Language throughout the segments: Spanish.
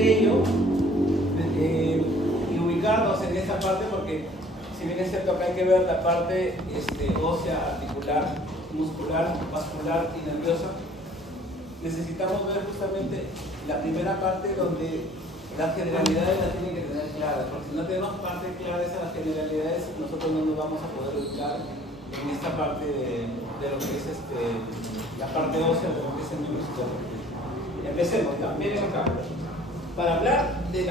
bello y ubicarnos en esta parte, porque si bien es cierto que hay que ver la parte ósea, articular, muscular, vascular y nerviosa, necesitamos ver justamente la primera parte donde las generalidades las tienen que tener claras, porque si no tenemos parte clara de esas generalidades, nosotros no nos vamos a poder ubicar en esta parte de lo que es la parte ósea, de lo que es el miembro superior. Empecemos, ¿ya? Miren acá. Para hablar de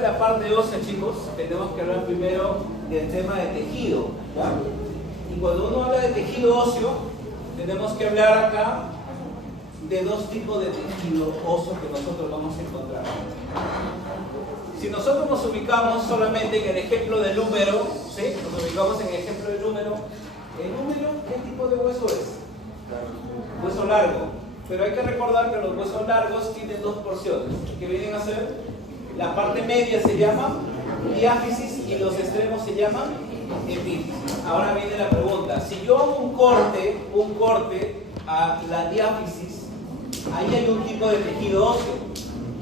la parte ósea, chicos, tenemos que hablar primero del tema de tejido, ¿ya? Y cuando uno habla de tejido óseo, tenemos que hablar acá de dos tipos de tejido óseo que nosotros vamos a encontrar. Si nosotros nos ubicamos solamente en el ejemplo del húmero, ¿sí? Nos ubicamos en el ejemplo del húmero. ¿El húmero qué tipo de hueso es? Hueso largo. Pero hay que recordar que los huesos largos tienen dos porciones, que vienen a ser, la parte media se llama diáfisis y los extremos se llaman epífisis. Ahora viene la pregunta, si yo hago un corte a la diáfisis, ahí hay un tipo de tejido óseo.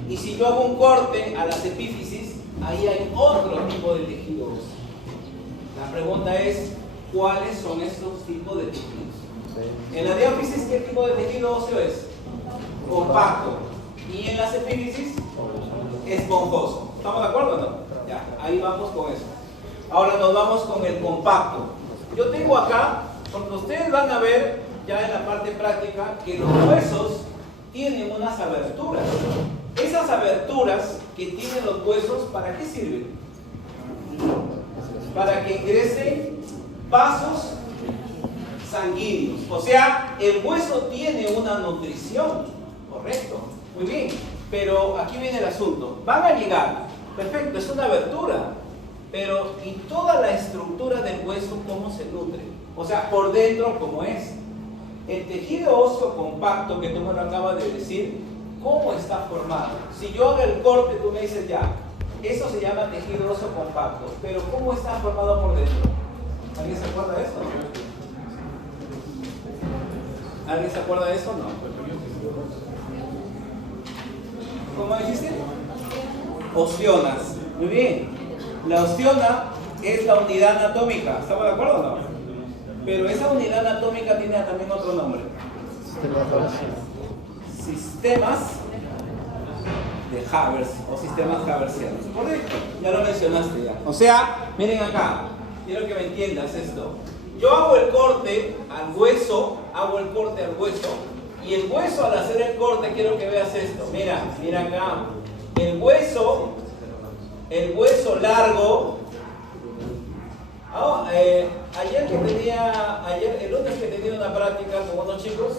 Y si yo hago un corte a las epífisis, ahí hay otro tipo de tejido óseo. La pregunta es, ¿cuáles son estos tipos de tejidos? En la diáfisis, ¿qué tipo de tejido óseo es? Compacto. Y en las epífisis, esponjoso. ¿Estamos de acuerdo o no? Ya, ahí vamos con eso. Ahora nos vamos con el compacto. Yo tengo acá, porque ustedes van a ver ya en la parte práctica, que los huesos tienen unas aberturas. Esas aberturas que tienen los huesos, ¿para qué sirven? Para que ingresen vasos sanguíneos. O sea, el hueso tiene una nutrición, correcto, muy bien. Pero aquí viene el asunto. Van a llegar, perfecto, es una abertura. Pero, ¿y toda la estructura del hueso cómo se nutre? O sea, por dentro, ¿cómo es? El tejido óseo compacto que tú me lo acabas de decir, ¿cómo está formado? Si yo hago el corte, tú me dices ya, eso se llama tejido óseo compacto, pero ¿cómo está formado por dentro? ¿Alguien se acuerda de eso? ¿Alguien se acuerda de eso? No. ¿Cómo dijiste? Osteonas. Muy bien. La osteona es la unidad anatómica. ¿Estamos de acuerdo o no? Pero esa unidad anatómica tiene también otro nombre. Sistemas de Haber o sistemas haversianos. Correcto, ya lo mencionaste ya. O sea, miren acá, quiero que me entiendas esto. Yo hago el corte al hueso, y el hueso al hacer el corte quiero que veas esto. Mira acá. El hueso largo. El lunes que tenía una práctica con unos chicos,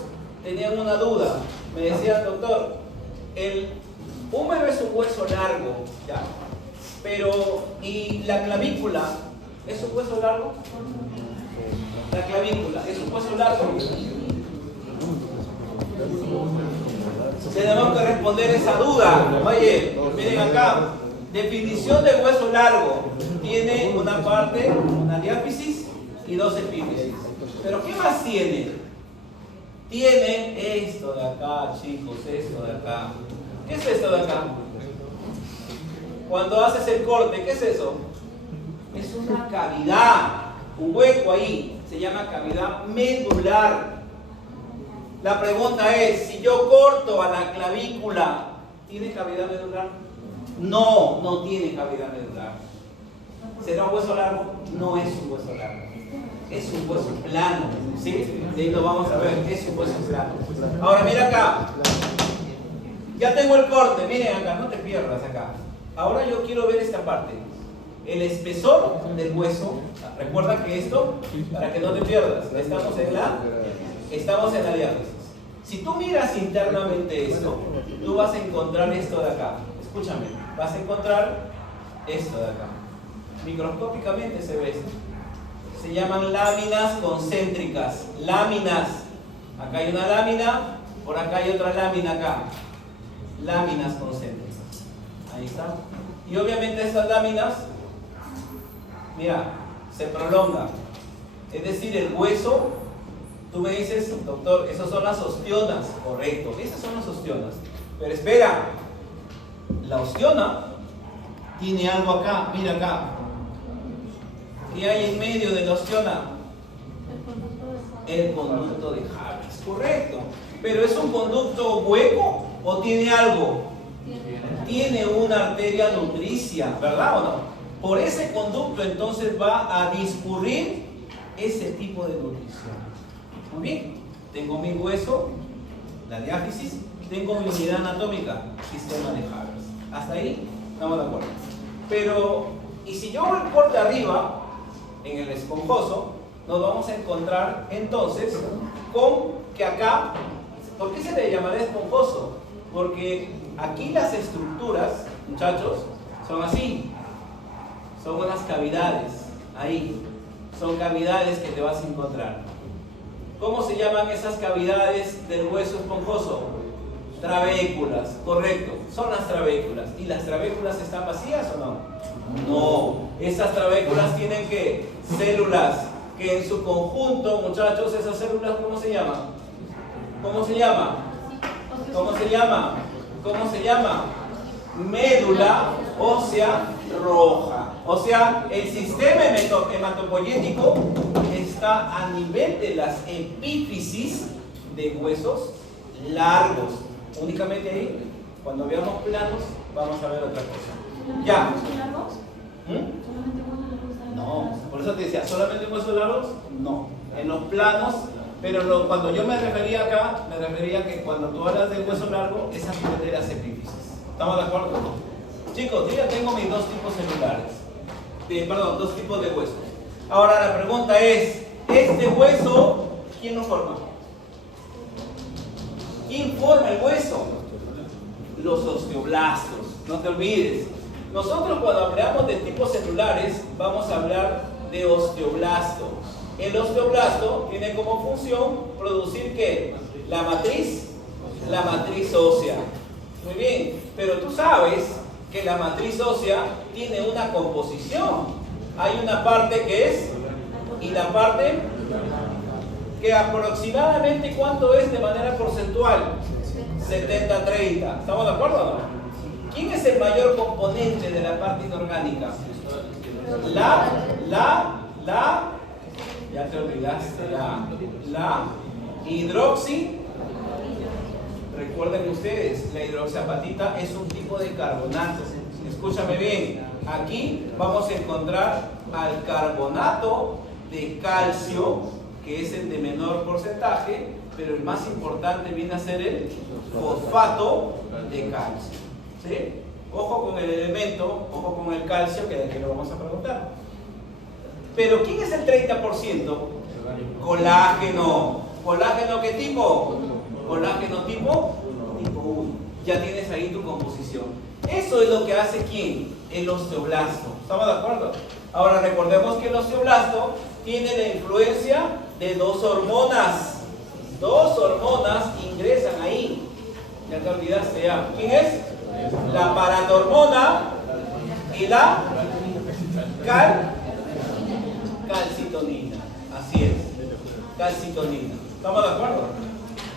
tenían una duda. Me decían, doctor, el húmero es un hueso largo, ya. Pero, ¿y la clavícula es un hueso largo? La clavícula es un hueso largo. Tenemos que responder esa duda. Oye, miren acá. Definición de hueso largo. Tiene una parte, una diáfisis y dos epífisis. Pero ¿qué más tiene? Tiene esto de acá, chicos, esto de acá. ¿Qué es esto de acá? Cuando haces el corte, ¿qué es eso? Es una cavidad, un hueco ahí. Se llama cavidad medular. La pregunta es, si yo corto a la clavícula, ¿tiene cavidad medular? No, no tiene cavidad medular. ¿Será un hueso largo? No es un hueso largo. Es un hueso plano. ¿Sí? De ahí lo vamos a ver. Es un hueso plano. Ahora mira acá. Ya tengo el corte. Miren acá, no te pierdas acá. Ahora yo quiero ver esta parte. El espesor del hueso. Recuerda que esto, para que no te pierdas, estamos en la diáfisis. Si tú miras internamente esto, tú vas a encontrar esto de acá. Escúchame, vas a encontrar esto de acá. Microscópicamente se ve esto. Se llaman láminas concéntricas. Láminas. Acá hay una lámina, por acá hay otra lámina acá. Láminas concéntricas. Ahí está. Y obviamente estas láminas, mira, se prolongan. Es decir, el hueso, tú me dices, doctor, esas son las osteonas. Correcto, esas son las osteonas. Pero espera, la ostiona tiene algo acá, mira acá. ¿Qué hay en medio de la ostiona? El conducto de Harris, correcto. Pero ¿es un conducto hueco o tiene algo? Tiene una arteria nutricia, ¿verdad o no? Por ese conducto entonces va a discurrir ese tipo de nutrición. Muy bien, tengo mi hueso, la diáfisis, tengo mi unidad anatómica, sistema de Harris. Hasta ahí estamos de acuerdo. Pero, y si yo voy por de arriba, en el esponjoso, nos vamos a encontrar entonces con que acá, ¿por qué se le llamará esponjoso? Porque aquí las estructuras, muchachos, son así, son unas cavidades, ahí, son cavidades que te vas a encontrar. ¿Cómo se llaman esas cavidades del hueso esponjoso? Trabéculas, correcto, son las trabéculas. ¿Y las trabéculas están vacías o no? No, esas trabéculas tienen que células que en su conjunto, muchachos, esas células, ¿cómo se llaman? ¿Cómo se llama? ¿Cómo se llama? ¿Cómo se llama? Médula ósea roja. O sea, el sistema hematopoyético está a nivel de las epífisis de huesos largos. Únicamente ahí, cuando veamos planos, vamos a ver otra cosa. ¿Ya? No, por eso te decía, ¿solamente huesos largos? No. En los planos, pero cuando yo me refería acá, me refería que cuando tú hablas de hueso largo, es a nivel de las epífisis. ¿Estamos de acuerdo? Chicos, yo ya tengo mis dos tipos celulares. Dos tipos de huesos. Ahora la pregunta es, ¿este hueso quién lo forma? ¿Quién forma el hueso? Los osteoblastos, no te olvides. Nosotros cuando hablamos de tipos celulares vamos a hablar de osteoblasto. El osteoblasto tiene como función producir ¿qué? La matriz ósea. Muy bien, pero tú sabes que la matriz ósea tiene una composición. Hay una parte que es y la parte que aproximadamente ¿cuánto es de manera porcentual? 70-30. ¿Estamos de acuerdo o no? ¿Quién es el mayor componente de la parte inorgánica? Ya te olvidaste, la hidroxi. Recuerden ustedes, la hidroxiapatita es un tipo de carbonato. Escúchame bien, aquí vamos a encontrar al carbonato de calcio, que es el de menor porcentaje, pero el más importante viene a ser el fosfato de calcio. ¿Sí? Ojo con el elemento, ojo con el calcio, que de aquí lo vamos a preguntar. Pero ¿quién es el 30%? Colágeno. ¿Colágeno qué tipo? Colágeno tipo 1. Ya tienes ahí tu composición. Eso es lo que hace ¿quién? El osteoblasto. ¿Estamos de acuerdo? Ahora recordemos que el osteoblasto tiene la influencia de dos hormonas. Dos hormonas ingresan ahí. Ya te olvidaste ya. ¿Quién es? La paratormona y la calcitonina. Así es. Calcitonina. ¿Estamos de acuerdo?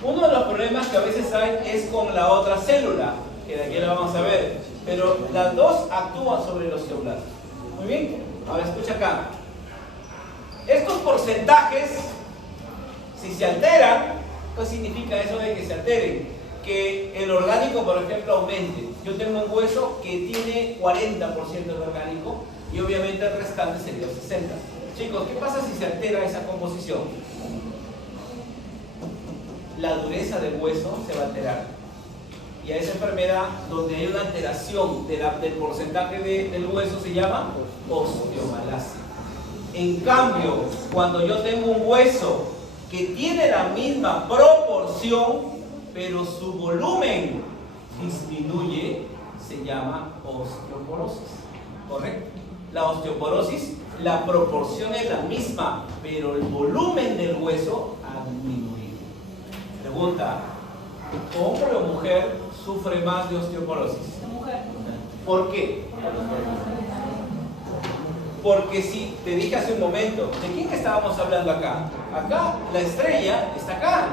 Uno de los problemas que a veces hay es con la otra célula, que de aquí la vamos a ver, pero las dos actúan sobre el osteoblasto. Muy bien, ahora escucha acá. Estos porcentajes, si se alteran, ¿qué significa eso de que se alteren? Que el orgánico, por ejemplo, aumente. Yo tengo un hueso que tiene 40% de orgánico y obviamente el restante sería 60%. Chicos, ¿qué pasa si se altera esa composición? La dureza del hueso se va a alterar. Y a esa enfermedad donde hay una alteración del porcentaje del hueso se llama osteomalacia. En cambio, cuando yo tengo un hueso que tiene la misma proporción, pero su volumen disminuye, se llama osteoporosis. ¿Correcto? La osteoporosis, la proporción es la misma, pero el volumen del hueso ha disminuido. Pregunta, ¿hombre o mujer sufre más de osteoporosis? Mujer. ¿Por qué? Porque si te dije hace un momento, ¿de quién estábamos hablando acá? Acá, la estrella está acá.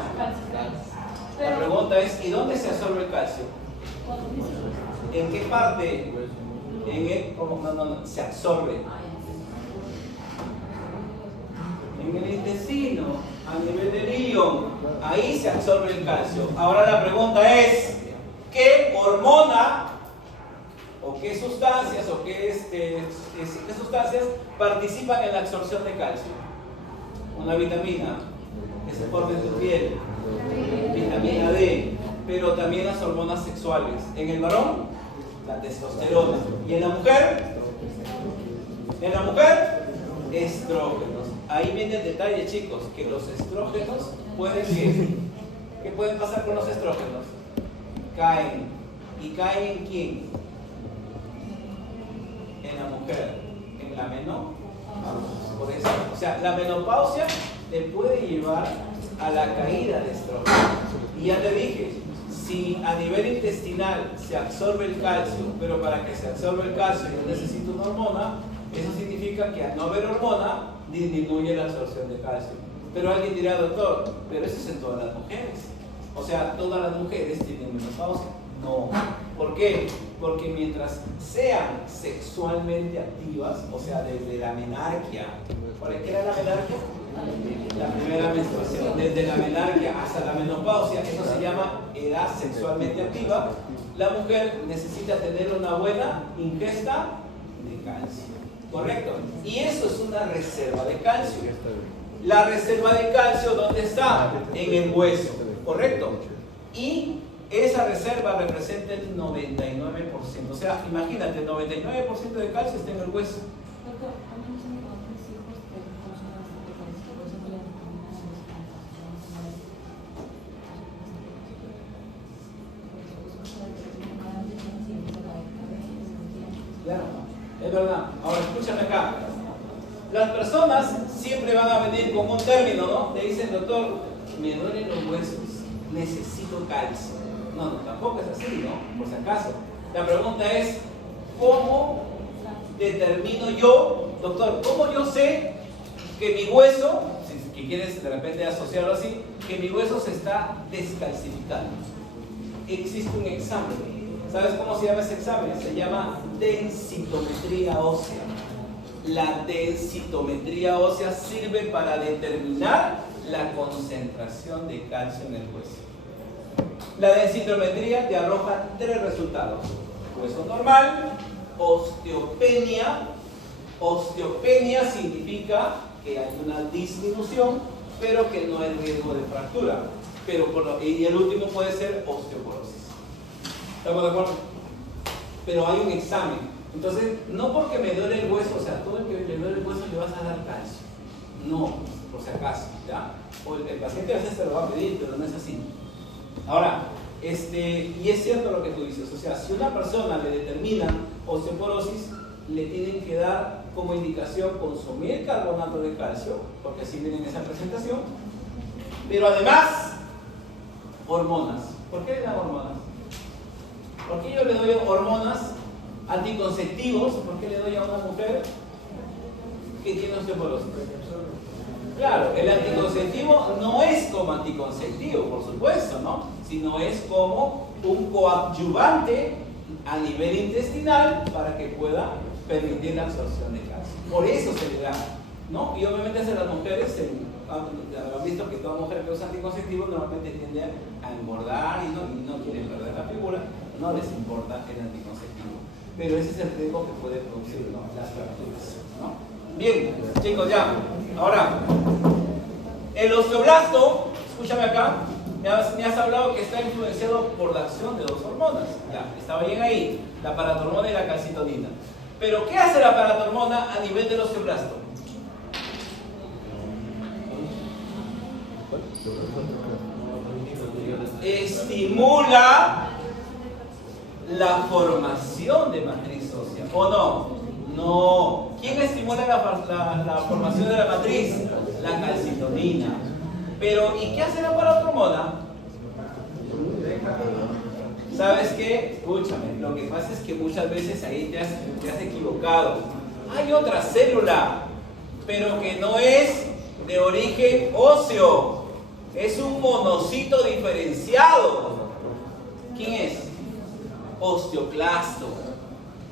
La pregunta es, ¿y dónde se absorbe el calcio? ¿En qué parte? No, se absorbe. En el intestino, a nivel del ilion, ahí se absorbe el calcio. Ahora la pregunta es, ¿qué hormona o qué sustancias qué sustancias participan en la absorción de calcio? Una vitamina que se forma en tu piel, vitamina D, pero también las hormonas sexuales. En el varón, la testosterona. Y en la mujer, estrógenos. Ahí viene el detalle, chicos, que los estrógenos ¿qué pueden pasar con los estrógenos? Caen. ¿Y caen en quién? En la mujer, en la menopausia. Por eso, o sea, la menopausia le puede llevar a la caída de estrógenos. Y ya te dije, si a nivel intestinal se absorbe el calcio, pero para que se absorba el calcio yo necesito una hormona, eso significa que al no haber hormona, disminuye la absorción de calcio. Pero alguien dirá, doctor, pero eso es en todas las mujeres. O sea, todas las mujeres tienen menopausia. No. ¿Por qué? Porque mientras sean sexualmente activas, o sea, desde la menarquia, ¿qué era la menarquia? La primera menstruación, desde la menarquia hasta la menopausia, eso se llama edad sexualmente activa, la mujer necesita tener una buena ingesta de calcio. ¿Correcto? Y eso es una reserva de calcio. La reserva de calcio, ¿dónde está? En el hueso. ¿Correcto? Y esa reserva representa el 99%. O sea, imagínate, el 99% de calcio está en el hueso. Claro, es verdad. Ahora, escúchame acá. Las personas siempre van a venir con un término, ¿no? Te dicen, doctor, me duelen los huesos, necesito calcio. No, tampoco es así, ¿no? Por si acaso. La pregunta es, ¿cómo determino yo, doctor, cómo yo sé que mi hueso, si quieres de repente asociarlo así, que mi hueso se está descalcificando? Existe un examen. ¿Sabes cómo se llama ese examen? Se llama densitometría ósea. La densitometría ósea sirve para determinar la concentración de calcio en el hueso. La densitometría te arroja 3 resultados: hueso normal, osteopenia. Osteopenia significa que hay una disminución, pero que no hay riesgo de fractura. Y el último puede ser osteoporosis. ¿Estamos de acuerdo? Pero hay un examen. Entonces, no porque me duele el hueso, o sea, todo el que le duele el hueso le vas a dar calcio. No, por si acaso, ¿ya? O el paciente a veces te lo va a pedir, pero no es así. Ahora, y es cierto lo que tú dices, o sea, si una persona le determinan osteoporosis, le tienen que dar como indicación consumir carbonato de calcio, porque así viene en esa presentación, pero además, hormonas. ¿Por qué le dan hormonas? ¿Por qué yo le doy hormonas anticonceptivos? ¿Por qué le doy a una mujer que tiene osteoporosis? Claro, el anticonceptivo no es como anticonceptivo, por supuesto, ¿no? Sino es como un coadyuvante a nivel intestinal para que pueda permitir la absorción de calcio. Por eso se le da, ¿no? Y obviamente a las mujeres, han visto que toda mujer que usa anticonceptivos normalmente tiende a engordar y no quieren perder la figura, no les importa el anticonceptivo. Pero ese es el riesgo que puede producir, ¿no? Las fracturas, ¿no? Bien, chicos, ya. Ahora, el osteoblasto, escúchame acá, me has hablado que está influenciado por la acción de 2 hormonas. Ya, estaba bien ahí, la paratormona y la calcitonina. Pero, ¿qué hace la paratormona a nivel del osteoblasto? Estimula la formación de matriz ósea, ¿o no? No. ¿Quién estimula la formación de la matriz? La calcitonina. Pero, ¿y qué hace la paratormona? ¿Sabes qué? Escúchame, lo que pasa es que muchas veces ahí te has equivocado. Hay otra célula, pero que no es de origen óseo. Es un monocito diferenciado. ¿Quién es? osteoclasto.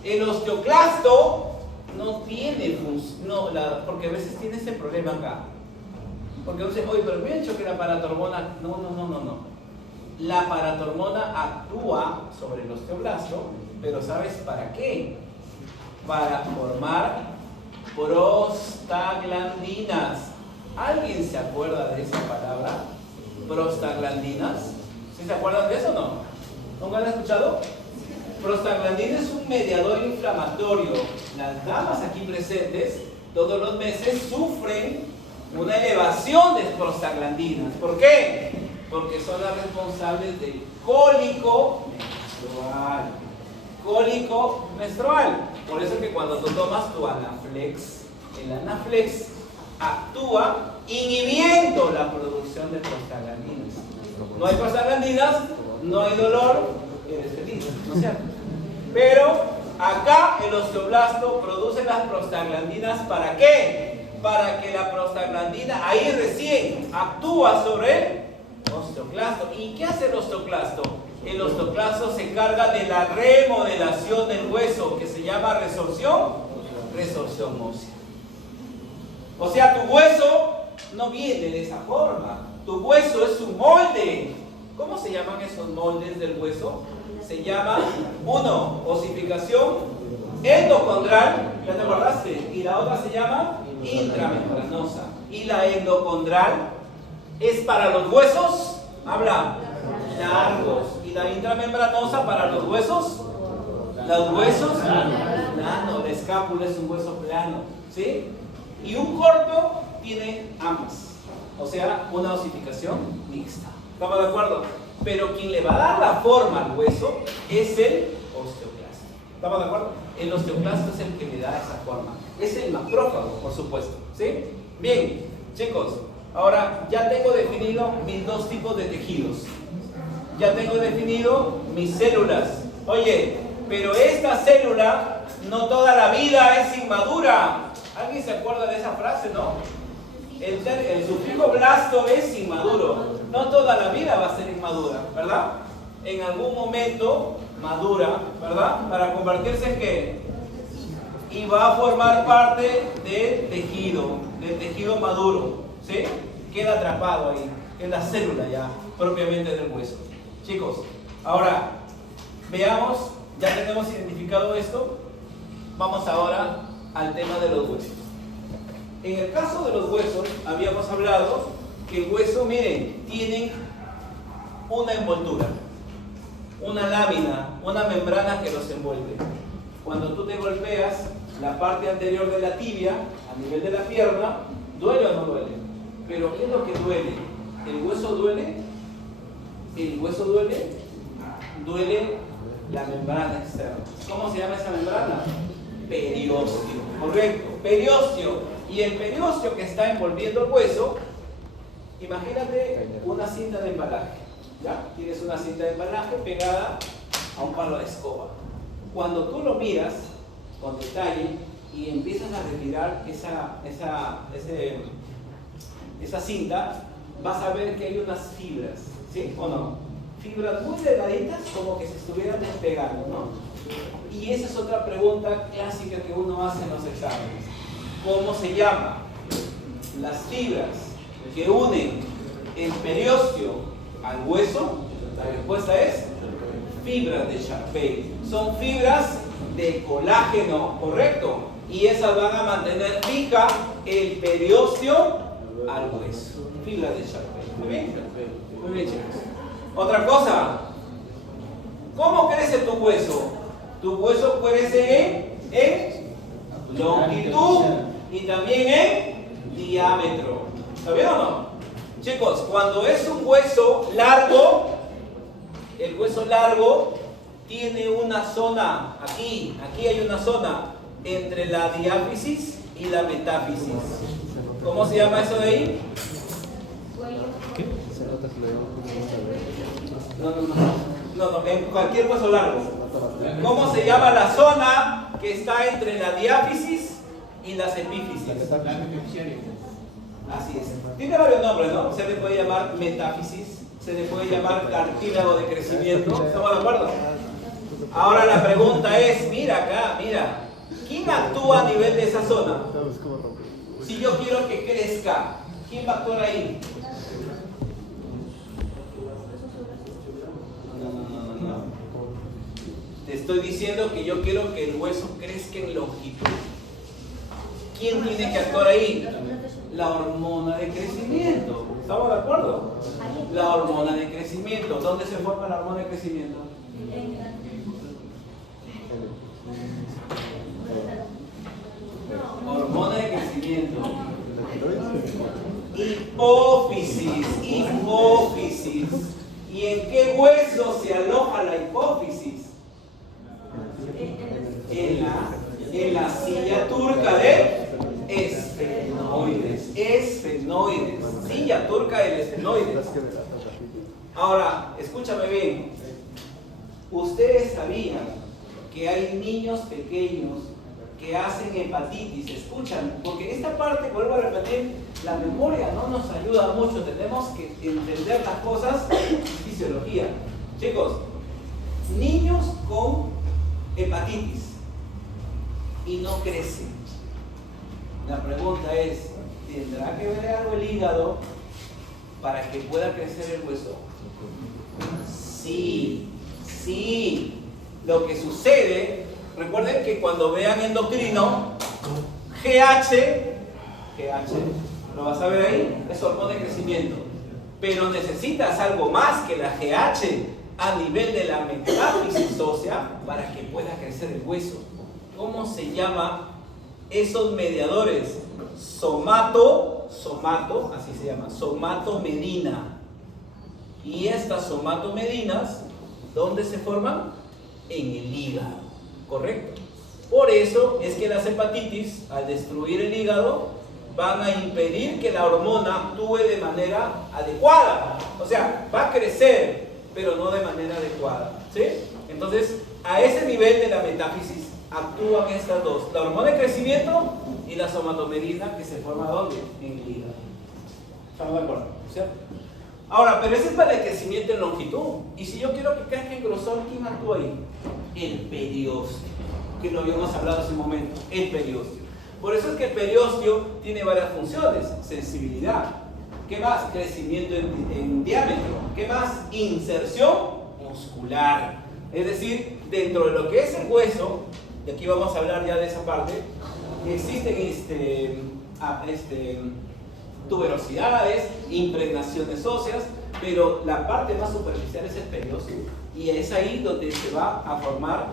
El osteoclasto no tiene función, porque a veces tiene ese problema acá. Porque uno dice, oye, pero me han dicho que la paratormona. No. La paratormona actúa sobre el osteoclasto, pero ¿sabes para qué? Para formar prostaglandinas. ¿Alguien se acuerda de esa palabra? Prostaglandinas. ¿Sí se acuerdan de eso o no? ¿Nunca han escuchado? Prostaglandina es un mediador inflamatorio. Las damas aquí presentes todos los meses sufren una elevación de prostaglandinas. ¿Por qué? Porque son las responsables del cólico menstrual. Cólico menstrual. Por eso es que cuando tú tomas tu Anaflex, el Anaflex actúa inhibiendo la producción de prostaglandinas. No hay prostaglandinas, no hay dolor, eres feliz, ¿no es cierto? Pero acá el osteoblasto produce las prostaglandinas, ¿para qué? Para que la prostaglandina ahí recién actúa sobre el osteoclasto. ¿Y qué hace el osteoclasto? El osteoclasto se encarga de la remodelación del hueso, que se llama resorción ósea. O sea, tu hueso no viene de esa forma. Tu hueso es un molde. ¿Cómo se llaman esos moldes del hueso? Se llama, uno, osificación endocondral, ¿ya te acordaste? Y la otra se llama intramembranosa. Y la endocondral es para los huesos, habla, largos. Y la intramembranosa para los huesos plano. La escápula es un hueso plano, ¿sí? Y un corto tiene ambas, o sea, una osificación mixta. ¿Estamos de acuerdo? Pero quien le va a dar la forma al hueso es el osteoclasto. ¿Estamos de acuerdo? El osteoclasto es el que le da esa forma. Es el macrófago, por supuesto, ¿sí? Bien, chicos, ahora ya tengo definido mis dos tipos de tejidos. Ya tengo definido mis células. Oye, pero esta célula no toda la vida es inmadura. ¿Alguien se acuerda de esa frase, no? El sufijo blasto es inmaduro. No toda la vida va a ser inmadura, ¿verdad? En algún momento madura, ¿verdad? Para convertirse en ¿qué? Y va a formar parte del tejido maduro, ¿sí? Queda atrapado ahí, en la célula ya, propiamente del hueso. Chicos, ahora, veamos, ya tenemos identificado esto, vamos ahora al tema de los huesos. En el caso de los huesos, habíamos hablado que el hueso, miren, tiene una envoltura, una lámina, una membrana que los envuelve. Cuando tú te golpeas la parte anterior de la tibia, a nivel de la pierna, ¿duele o no duele? Pero ¿qué es lo que duele? ¿El hueso duele? ¿El hueso duele? Duele la membrana externa. ¿Cómo se llama esa membrana? Periósteo. Correcto, periósteo. Y el periósteo que está envolviendo el hueso, imagínate una cinta de embalaje. ¿Ya? Tienes una cinta de embalaje pegada a un palo de escoba. Cuando tú lo miras con detalle y empiezas a retirar esa cinta, vas a ver que hay unas fibras, ¿sí o no? Fibras muy delgaditas, como que se estuvieran despegando, ¿no? Y esa es otra pregunta clásica que uno hace en los exámenes. ¿Cómo se llama? Las fibras que unen el periósteo al hueso. La respuesta es fibras de Sharpey. Son fibras de colágeno, ¿correcto? Y esas van a mantener fija el periósteo al hueso. Fibras de Sharpey. ¿Muy bien? Muy bien, chicos. Otra cosa. ¿Cómo crece tu hueso? Tu hueso crece en longitud y también en diámetro. ¿Está bien o no? Chicos, cuando es un hueso largo, el hueso largo tiene una zona, aquí hay una zona entre la diáfisis y la metáfisis. ¿Cómo se llama eso de ahí? No, en cualquier hueso largo. ¿Cómo se llama la zona que está entre la diáfisis y las epífisis? Así es. Tiene varios nombres, ¿no? Se le puede llamar metáfisis, se le puede llamar cartílago de crecimiento. ¿Estamos de acuerdo? Ahora la pregunta es, mira acá, mira, ¿quién actúa a nivel de esa zona? Si yo quiero que crezca, ¿quién va a actuar ahí? No. Te estoy diciendo que yo quiero que el hueso crezca en longitud. ¿Quién tiene que actuar ahí? La hormona de crecimiento. ¿Estamos de acuerdo? La hormona de crecimiento. ¿Dónde se forma la hormona de crecimiento? Hormona de crecimiento. Hipófisis. ¿Y en qué hueso se aloja la hipófisis? En la silla turca de esfenoides. Silla turca del esfenoides. Ahora, escúchame bien. Ustedes sabían que hay niños pequeños que hacen hepatitis. Escuchan, porque esta parte, vuelvo a repetir, la memoria no nos ayuda mucho. Tenemos que entender las cosas en fisiología. Chicos, niños con hepatitis y no crecen. La pregunta es, ¿tendrá que ver algo el hígado para que pueda crecer el hueso? Sí. Lo que sucede, recuerden que cuando vean endocrino, GH, ¿lo vas a ver ahí? Es hormona de crecimiento. Pero necesitas algo más que la GH a nivel de la metáfisis ósea para que pueda crecer el hueso. ¿Cómo se llama esos mediadores? Somato, así se llama, somatomedina. Y estas somatomedinas, ¿dónde se forman? En el hígado, ¿correcto? Por eso es que las hepatitis, al destruir el hígado, van a impedir que la hormona actúe de manera adecuada. O sea, va a crecer, pero no de manera adecuada, ¿sí? Entonces, a ese nivel de la metáfisis actúan estas dos, la hormona de crecimiento y la somatomedina, que se forma ¿dónde? En el hígado. ¿Estamos de acuerdo? ¿Cierto? Ahora, pero ese es para el crecimiento en longitud. Y si yo quiero que crezca en grosor, ¿quién actúa ahí? El periósteo, que lo habíamos hablado hace un momento, el periósteo. Por eso es que el periósteo tiene varias funciones. Sensibilidad. ¿Qué más? Crecimiento en diámetro. ¿Qué más? Inserción muscular. Es decir, dentro de lo que es el hueso, y aquí vamos a hablar ya de esa parte, existen tuberosidades, impregnaciones óseas, pero la parte más superficial es el periósteo. Y es ahí donde se va a formar,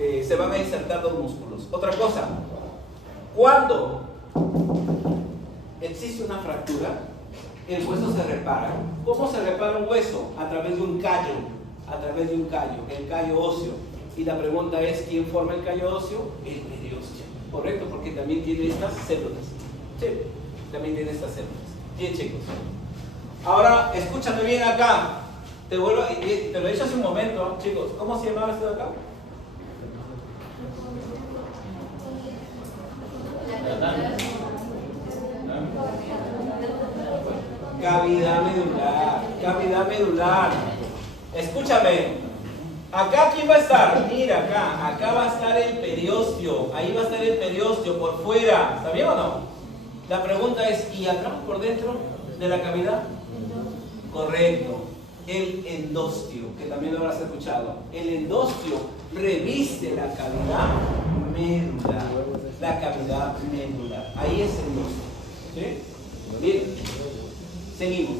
se van a insertar los músculos. Otra cosa, cuando existe una fractura, el hueso se repara. ¿Cómo se repara un hueso? A través de un callo, el callo óseo. Y la pregunta es, ¿quién forma el callo óseo? El periósteo, ¿correcto? Porque también tiene estas células. Sí, también tiene estas células. Bien, chicos. Ahora, escúchame bien acá. Te lo he dicho hace un momento, chicos. ¿Cómo se llamaba esto de acá? Cavidad medular. Escúchame. Acá, ¿quién va a estar? Mira acá va a estar el periósteo. Ahí va a estar el periósteo por fuera. ¿Está bien o no? La pregunta es, ¿y acá por dentro de la cavidad? Correcto. El endostio, que también lo habrás escuchado. El endostio reviste la cavidad medular. Ahí es el endostio. ¿Sí? Bien. Seguimos.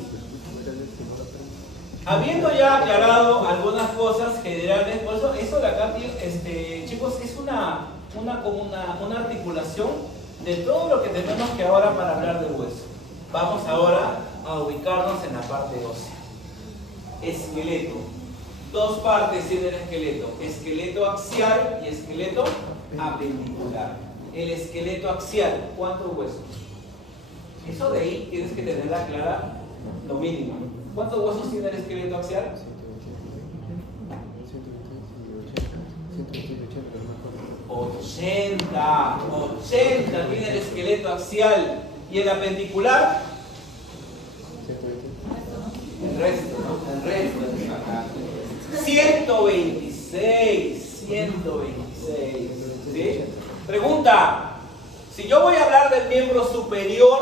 Habiendo ya aclarado algunas cosas generales, por eso de acá, chicos, es una articulación de todo lo que tenemos que ahora para hablar del hueso. Vamos ahora a ubicarnos en la parte ósea. Esqueleto. Dos partes tiene el esqueleto: esqueleto axial y esqueleto apendicular. El esqueleto axial, ¿cuántos huesos? Eso de ahí tienes que tenerla clara, lo mínimo. ¿Cuántos huesos tiene el esqueleto axial? 80 tiene el esqueleto axial. ¿Y el apendicular? El resto, ¿no? El resto es acá. 126. 126. ¿Sí? Pregunta, si yo voy a hablar del miembro superior,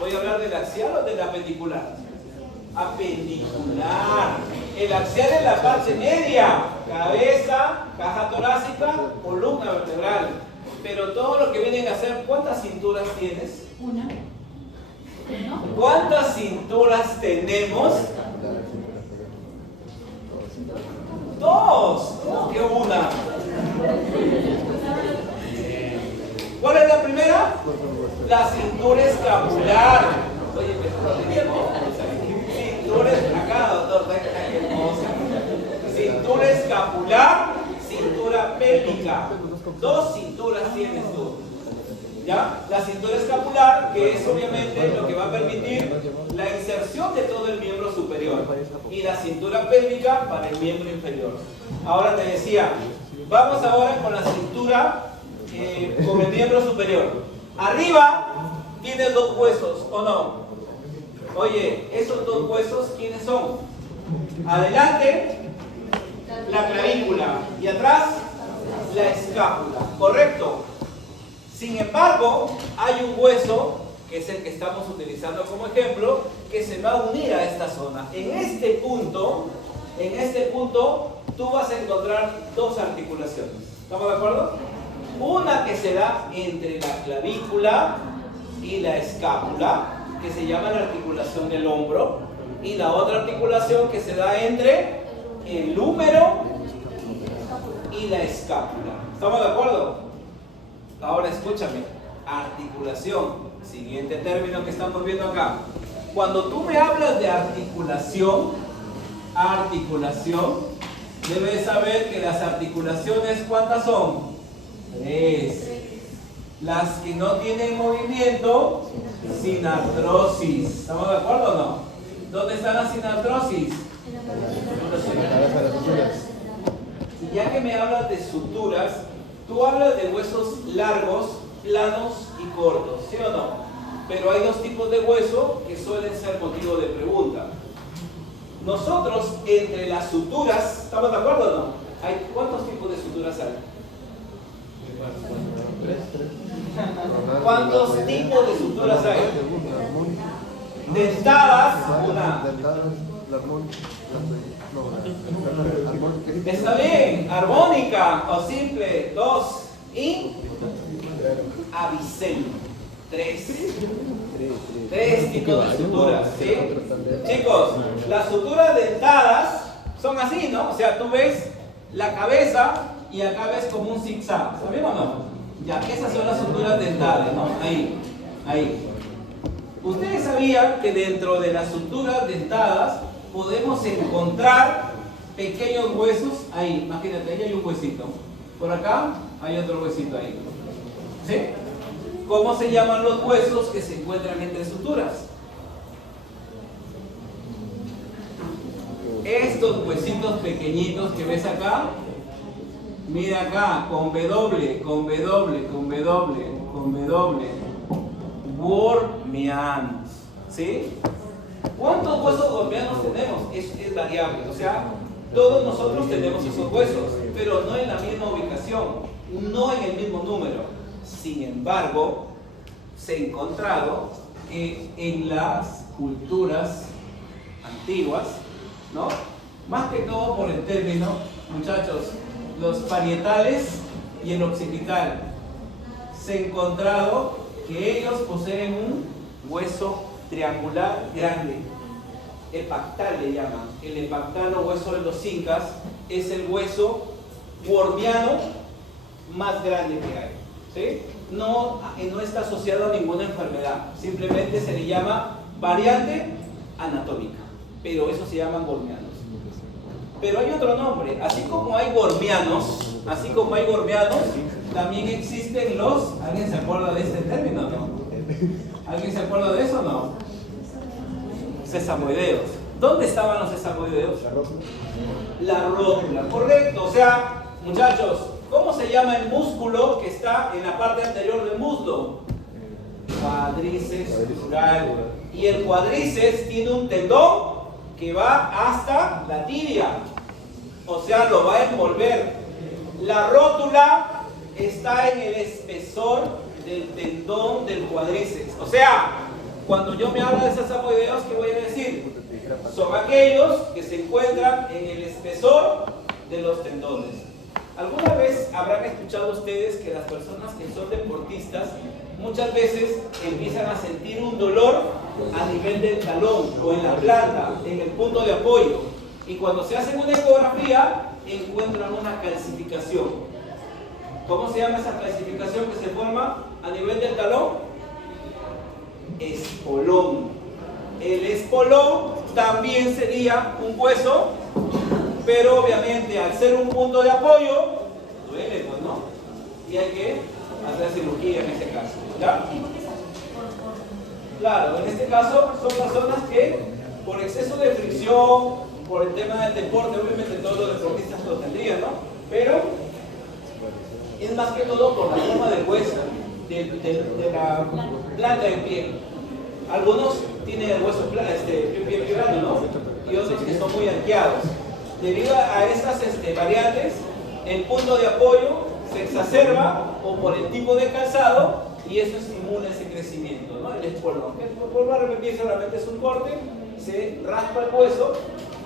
¿voy a hablar del axial o del apendicular? Apendicular. El axial es la parte media, cabeza, caja torácica, columna vertebral. Pero todo lo que vienen a ser, ¿cuántas cinturas tienes? Una. ¿Cuántas cinturas tenemos? Dos. ¿Cómo que una? ¿Cuál es la primera? La cintura escapular. Oye, cintura, acá, doctor, qué hermosa. Cintura escapular, cintura pélvica. Dos cinturas tienes tú. ¿Ya? La cintura escapular, que es obviamente lo que va a permitir la inserción de todo el miembro superior. Y la cintura pélvica para el miembro inferior. Ahora te decía, vamos ahora con la cintura con el miembro superior. Arriba tienes dos huesos, ¿o no? Oye, esos dos huesos, ¿quiénes son? Adelante, la clavícula, y atrás, la escápula, ¿correcto? Sin embargo, hay un hueso, que es el que estamos utilizando como ejemplo, que se va a unir a esta zona. En este punto, tú vas a encontrar dos articulaciones. ¿Estamos de acuerdo? Una que se da entre la clavícula y la escápula, que se llama la articulación del hombro, y la otra articulación que se da entre el húmero y la escápula. ¿Estamos de acuerdo? Ahora escúchame, articulación, siguiente término que estamos viendo acá. Cuando tú me hablas de articulación, debes saber que las articulaciones, ¿cuántas son? 3. Las que no tienen movimiento, sinartrosis. ¿Estamos de acuerdo o no? ¿Dónde están las sinartrosis? Y ya que me hablas de suturas, tú hablas de huesos largos, planos y cortos, ¿sí o no? Pero hay dos tipos de hueso que suelen ser motivo de pregunta. Nosotros, entre las suturas, ¿estamos de acuerdo o no? ¿Cuántos tipos de suturas hay? ¿Cuántos tipos de suturas hay? Dentadas, una. Está bien, armónica o simple, 2. Y abiseno, 3. 3 tipos de suturas, ¿sí? Chicos, las suturas dentadas son así, ¿no? O sea, tú ves la cabeza y acá ves como un zigzag, ¿está bien o no? Ya, esas son las suturas dentales, ¿no? Ahí. Ustedes sabían que dentro de las suturas dentadas podemos encontrar pequeños huesos. Ahí, imagínate, ahí hay un huesito. Por acá hay otro huesito ahí. ¿Sí? ¿Cómo se llaman los huesos que se encuentran entre suturas? Estos huesitos pequeñitos que ves acá, mira acá, con W, Wormianos, ¿sí? ¿Cuántos huesos wormianos tenemos? Es variable, o sea, todos nosotros tenemos esos huesos, pero no en la misma ubicación, no en el mismo número. Sin embargo, se ha encontrado que en las culturas antiguas, ¿no? Más que todo por el término, muchachos, los parietales y el occipital, se ha encontrado que ellos poseen un hueso triangular grande, epactal le llaman. El epactal o hueso de los incas es el hueso wormiano más grande que hay, ¿sí? No está asociado a ninguna enfermedad, simplemente se le llama variante anatómica, pero eso se llaman wormianos. Pero hay otro nombre, así como hay wormianos, también existen los, ¿alguien se acuerda de este término, no? ¿Alguien se acuerda de eso o no? Sesamoideos. ¿Dónde estaban los sesamoideos? La rótula, correcto. O sea, muchachos, ¿cómo se llama el músculo que está en la parte anterior del muslo? Cuádriceps crural. Y el cuádriceps tiene un tendón que va hasta la tibia. O sea, lo va a envolver. La rótula está en el espesor del tendón del cuádriceps. O sea, cuando yo me hablo de sesamoideos, ¿qué voy a decir? Son aquellos que se encuentran en el espesor de los tendones. ¿Alguna vez habrán escuchado ustedes que las personas que son deportistas muchas veces empiezan a sentir un dolor a nivel del talón o en la planta, en el punto de apoyo? Y cuando se hacen una ecografía, encuentran una calcificación. ¿Cómo se llama esa calcificación que se forma a nivel del talón? Espolón. El espolón también sería un hueso, pero obviamente al ser un punto de apoyo, duele, pues, ¿no? Y hay que hacer cirugía en este caso, ¿ya? Claro, en este caso son personas que por exceso de fricción, por el tema del deporte, obviamente todos los deportistas lo tendrían, ¿no? Pero es más que todo por la forma del hueso, de la planta del pie. Algunos tienen el hueso pie plano, ¿no? Y otros que son muy arqueados. Debido a estas variantes, el punto de apoyo se exacerba o por el tipo de calzado y eso estimula ese crecimiento, ¿no? El espolón. Vuelvo a repetir, solamente es un corte, se raspa el hueso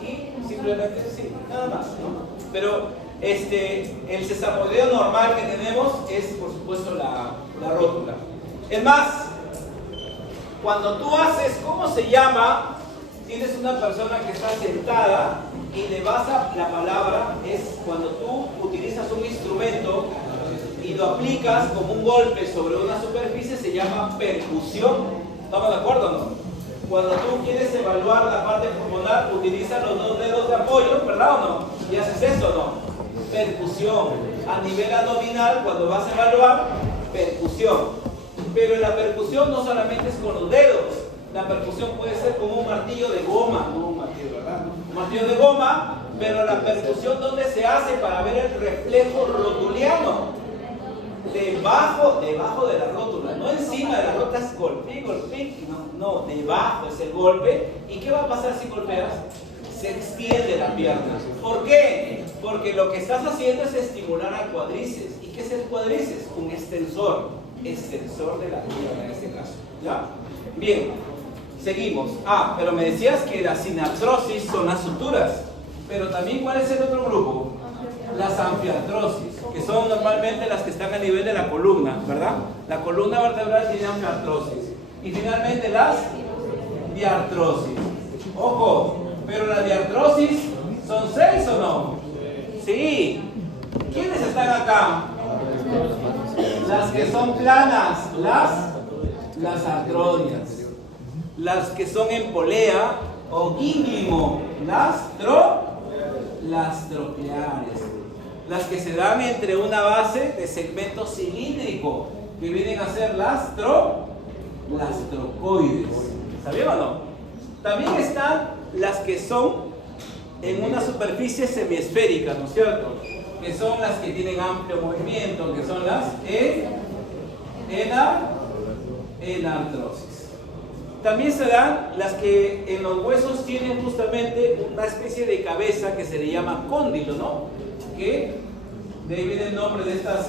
y simplemente sí, nada más, ¿no? Pero el sesamoideo normal que tenemos es, por supuesto, la rótula. Es más, cuando tú haces, ¿cómo se llama? Tienes una persona que está sentada y le vas a, la palabra es cuando tú utilizas un instrumento y lo aplicas como un golpe sobre una superficie, se llama percusión. ¿Estamos de acuerdo o no? Cuando tú quieres evaluar la parte pulmonar, utilizas los dos dedos de apoyo, ¿verdad o no? Y haces esto, ¿no? Percusión. A nivel abdominal, cuando vas a evaluar, percusión. Pero la percusión no solamente es con los dedos. La percusión puede ser como un martillo de goma, no un martillo, ¿verdad? Un martillo de goma, pero la percusión, ¿dónde se hace para ver el reflejo rotuliano? Debajo de la rótula, no encima de la rótula, es golpe, no, debajo es el golpe. ¿Y qué va a pasar si golpeas? Se extiende la pierna. ¿Por qué? Porque lo que estás haciendo es estimular al cuádriceps. ¿Y qué es el cuádriceps? Un extensor de la pierna en este caso, ¿ya? Bien, seguimos. Pero me decías que la sinartrosis son las suturas, pero también ¿cuál es el otro grupo? Las anfiartrosis, que son normalmente las que están a nivel de la columna, ¿verdad? La columna vertebral tiene anfiartrosis. Y finalmente las diartrosis. Ojo, pero las diartrosis son 6 o no? Sí. ¿Quiénes están acá? Las que son planas, las artrodias. Las que son en polea o gínglimo, las tropiares. Las que se dan entre una base de segmento cilíndrico, que vienen a ser las trocoides. ¿Sabían o no? También están las que son en una superficie semiesférica, ¿no es cierto? Que son las que tienen amplio movimiento, que son las enartrosis. También se dan las que en los huesos tienen justamente una especie de cabeza que se le llama cóndilo, ¿no? Que de ahí viene el nombre de estas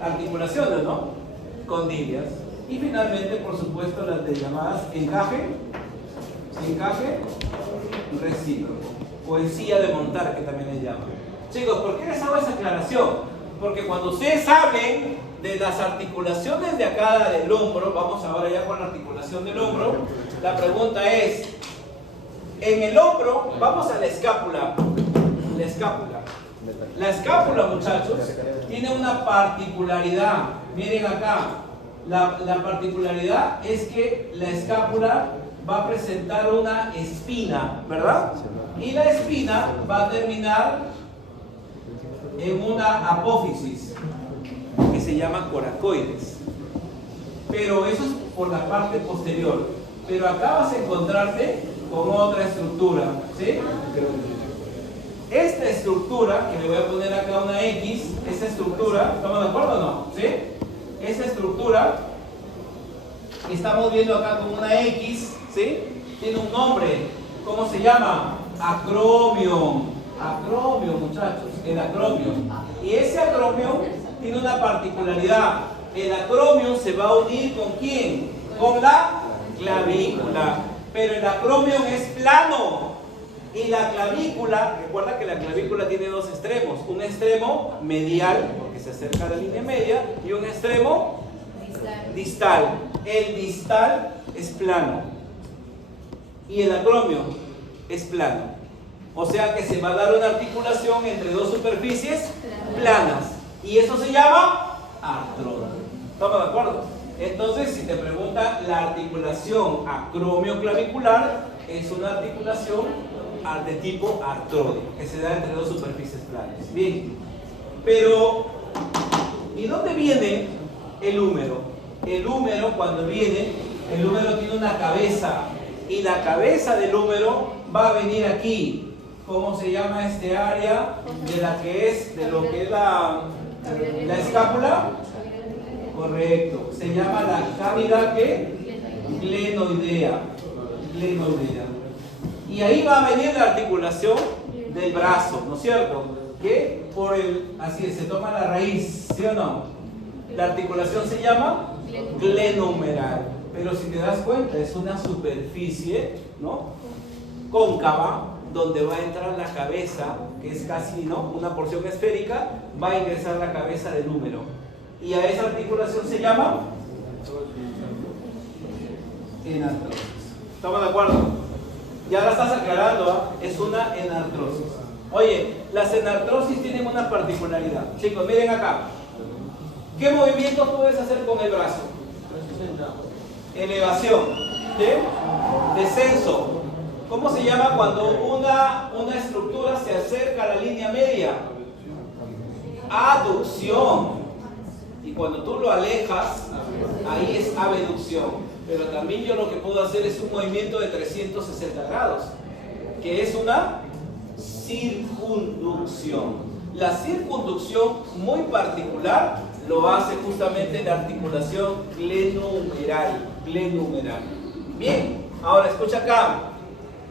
articulaciones, ¿no? Condilias. Y finalmente, por supuesto, las de llamadas encaje recíproco, o en silla de montar, que también les llaman. Chicos, ¿por qué les hago esa aclaración? Porque cuando ustedes hablen de las articulaciones de acá del hombro, vamos ahora ya con la articulación del hombro, la pregunta es, en el hombro, vamos a la escápula. La escápula, muchachos, tiene una particularidad. Miren acá, la particularidad es que la escápula va a presentar una espina, ¿verdad? Y la espina va a terminar en una apófisis que se llama coracoides. Pero eso es por la parte posterior. Pero acá vas a encontrarte con otra estructura, ¿sí? Esta estructura, que le voy a poner acá una X, esa estructura, ¿estamos de acuerdo o no? ¿Sí? Esa estructura que estamos viendo acá con una X, ¿sí? Tiene un nombre. ¿Cómo se llama? acromion. Acromion, muchachos, el acromion. Y ese acromion tiene una particularidad. El acromion se va a unir ¿con quién? Con la clavícula. Pero el acromion es plano. Y la clavícula, recuerda que la clavícula tiene dos extremos. Un extremo medial, porque se acerca a la línea media, y un extremo distal. El distal es plano. Y el acromion es plano. O sea que se va a dar una articulación entre dos superficies planas. Y eso se llama artrosis. ¿Estamos de acuerdo? Entonces, si te preguntan, la articulación acromioclavicular es una articulación de tipo artródico, que se da entre dos superficies planas. Bien. Pero, ¿y dónde viene el húmero? El húmero, cuando viene, el húmero tiene una cabeza. Y la cabeza del húmero va a venir aquí. ¿Cómo se llama este área de lo que es la escápula? Correcto. Se llama la cavidad ¿qué? Glenoidea. Glenoidea. Y ahí va a venir la articulación del brazo, ¿no es cierto? Que por así es, se toma la raíz, ¿sí o no? La articulación se llama glenohumeral. Pero si te das cuenta, es una superficie, ¿no? Cóncava, donde va a entrar la cabeza, que es casi, ¿no? Una porción esférica, va a ingresar la cabeza del húmero. Y a esa articulación se llama enartrosis. ¿Estamos de acuerdo? Ya la estás aclarando, ¿eh? Es una enartrosis. Oye, las enartrosis tienen una particularidad. Chicos, miren acá. ¿Qué movimientos puedes hacer con el brazo? Elevación, ¿sí? Descenso. ¿Cómo se llama cuando una estructura se acerca a la línea media? Aducción. Y cuando tú lo alejas, ahí es abducción. Pero también yo lo que puedo hacer es un movimiento de 360 grados, que es una circunducción. La circunducción muy particular lo hace justamente la articulación glenohumeral. Bien, ahora escucha acá.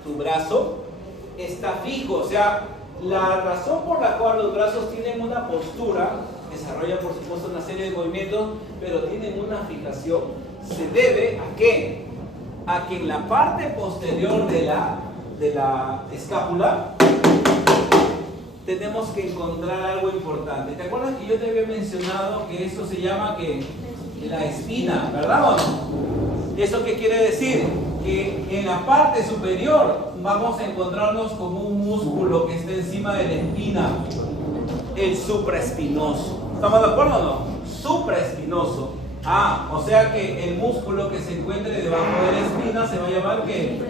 Tu brazo está fijo, o sea, la razón por la cual los brazos tienen una postura, desarrollan por supuesto una serie de movimientos, pero tienen una fijación, se debe ¿a qué? A que en la parte posterior de la escápula tenemos que encontrar algo importante. ¿Te acuerdas que yo te había mencionado que eso se llama que la espina, ¿verdad o no? ¿Eso qué quiere decir? Que en la parte superior vamos a encontrarnos con un músculo que está encima de la espina, el supraespinoso. ¿Estamos de acuerdo o no? Supraespinoso. O sea que el músculo que se encuentre debajo de la espina se va a llamar ¿qué?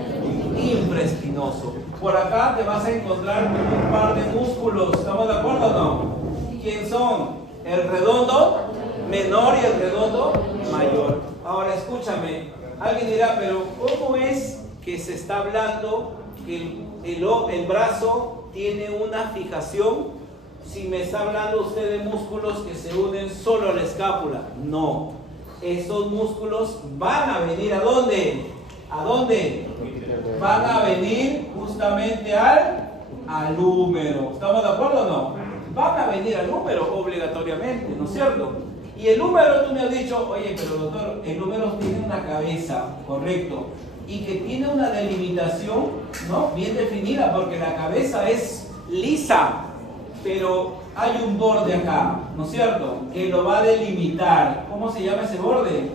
Infraespinoso. Por acá te vas a encontrar un par de músculos. ¿Estamos de acuerdo o no? ¿Quién son? El redondo menor y el redondo mayor. Ahora escúchame. Alguien dirá, pero ¿cómo es que se está hablando que el brazo tiene una fijación si me está hablando usted de músculos que se unen solo a la escápula? No, esos músculos van a venir ¿a dónde? ¿A dónde? Van a venir justamente al húmero. ¿Estamos de acuerdo o no? Van a venir al húmero obligatoriamente, ¿no es cierto? Y el húmero, tú me has dicho, oye, pero doctor, el húmero tiene una cabeza, correcto, y que tiene una delimitación, ¿no? Bien definida, porque la cabeza es lisa, pero hay un borde acá, ¿no es cierto? Que lo va a delimitar. ¿Cómo se llama ese borde?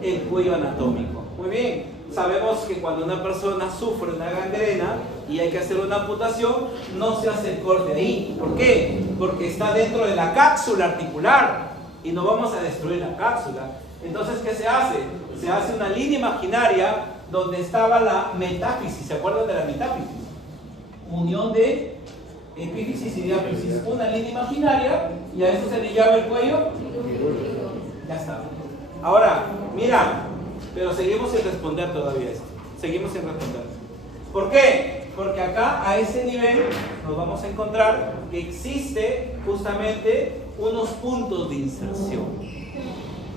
El cuello anatómico. Muy bien. Sabemos que cuando una persona sufre una gangrena y hay que hacer una amputación, no se hace el corte ahí. ¿Por qué? Porque está dentro de la cápsula articular. Y no vamos a destruir la cápsula. Entonces, ¿qué se hace? Se hace una línea imaginaria donde estaba la metáfisis. ¿Se acuerdan de la metáfisis? Unión de epífisis y diáfisis. Una línea imaginaria, y a eso se le llama el cuello. Ya está. Ahora, mira, pero seguimos sin responder todavía esto. Seguimos sin responder. ¿Por qué? Porque acá, a ese nivel, nos vamos a encontrar que existe justamente unos puntos de inserción.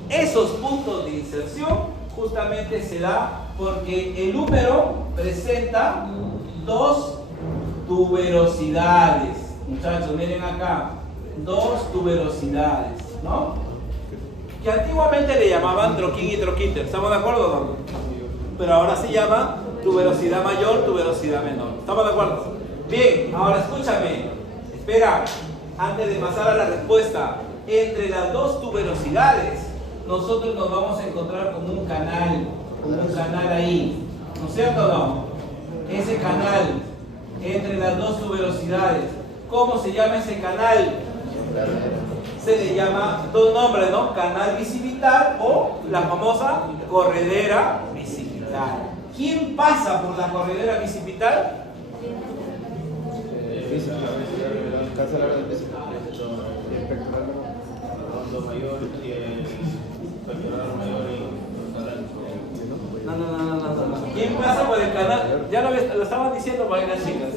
Esos puntos de inserción justamente se da porque el húmero presenta dos tuberosidades. Muchachos, miren acá. Dos tuberosidades, ¿no? Que antiguamente le llamaban troquín y troquíter. ¿Estamos de acuerdo o no? Pero ahora se llama tuberosidad mayor, tuberosidad menor. ¿Estamos de acuerdo? Bien, ahora escúchame. Espera, antes de pasar a la respuesta. Entre las dos tuberosidades, nosotros nos vamos a encontrar con un canal ahí. ¿No es cierto o no? Ese canal entre las dos tuberosidades. ¿Cómo se llama ese canal? Se le llama dos nombres, ¿no? Canal bicipital o la famosa corredera bicipital. ¿Quién pasa por la corredera bicipital? No. ¿Quién pasa por el canal? Ya lo estaban diciendo para las chicas.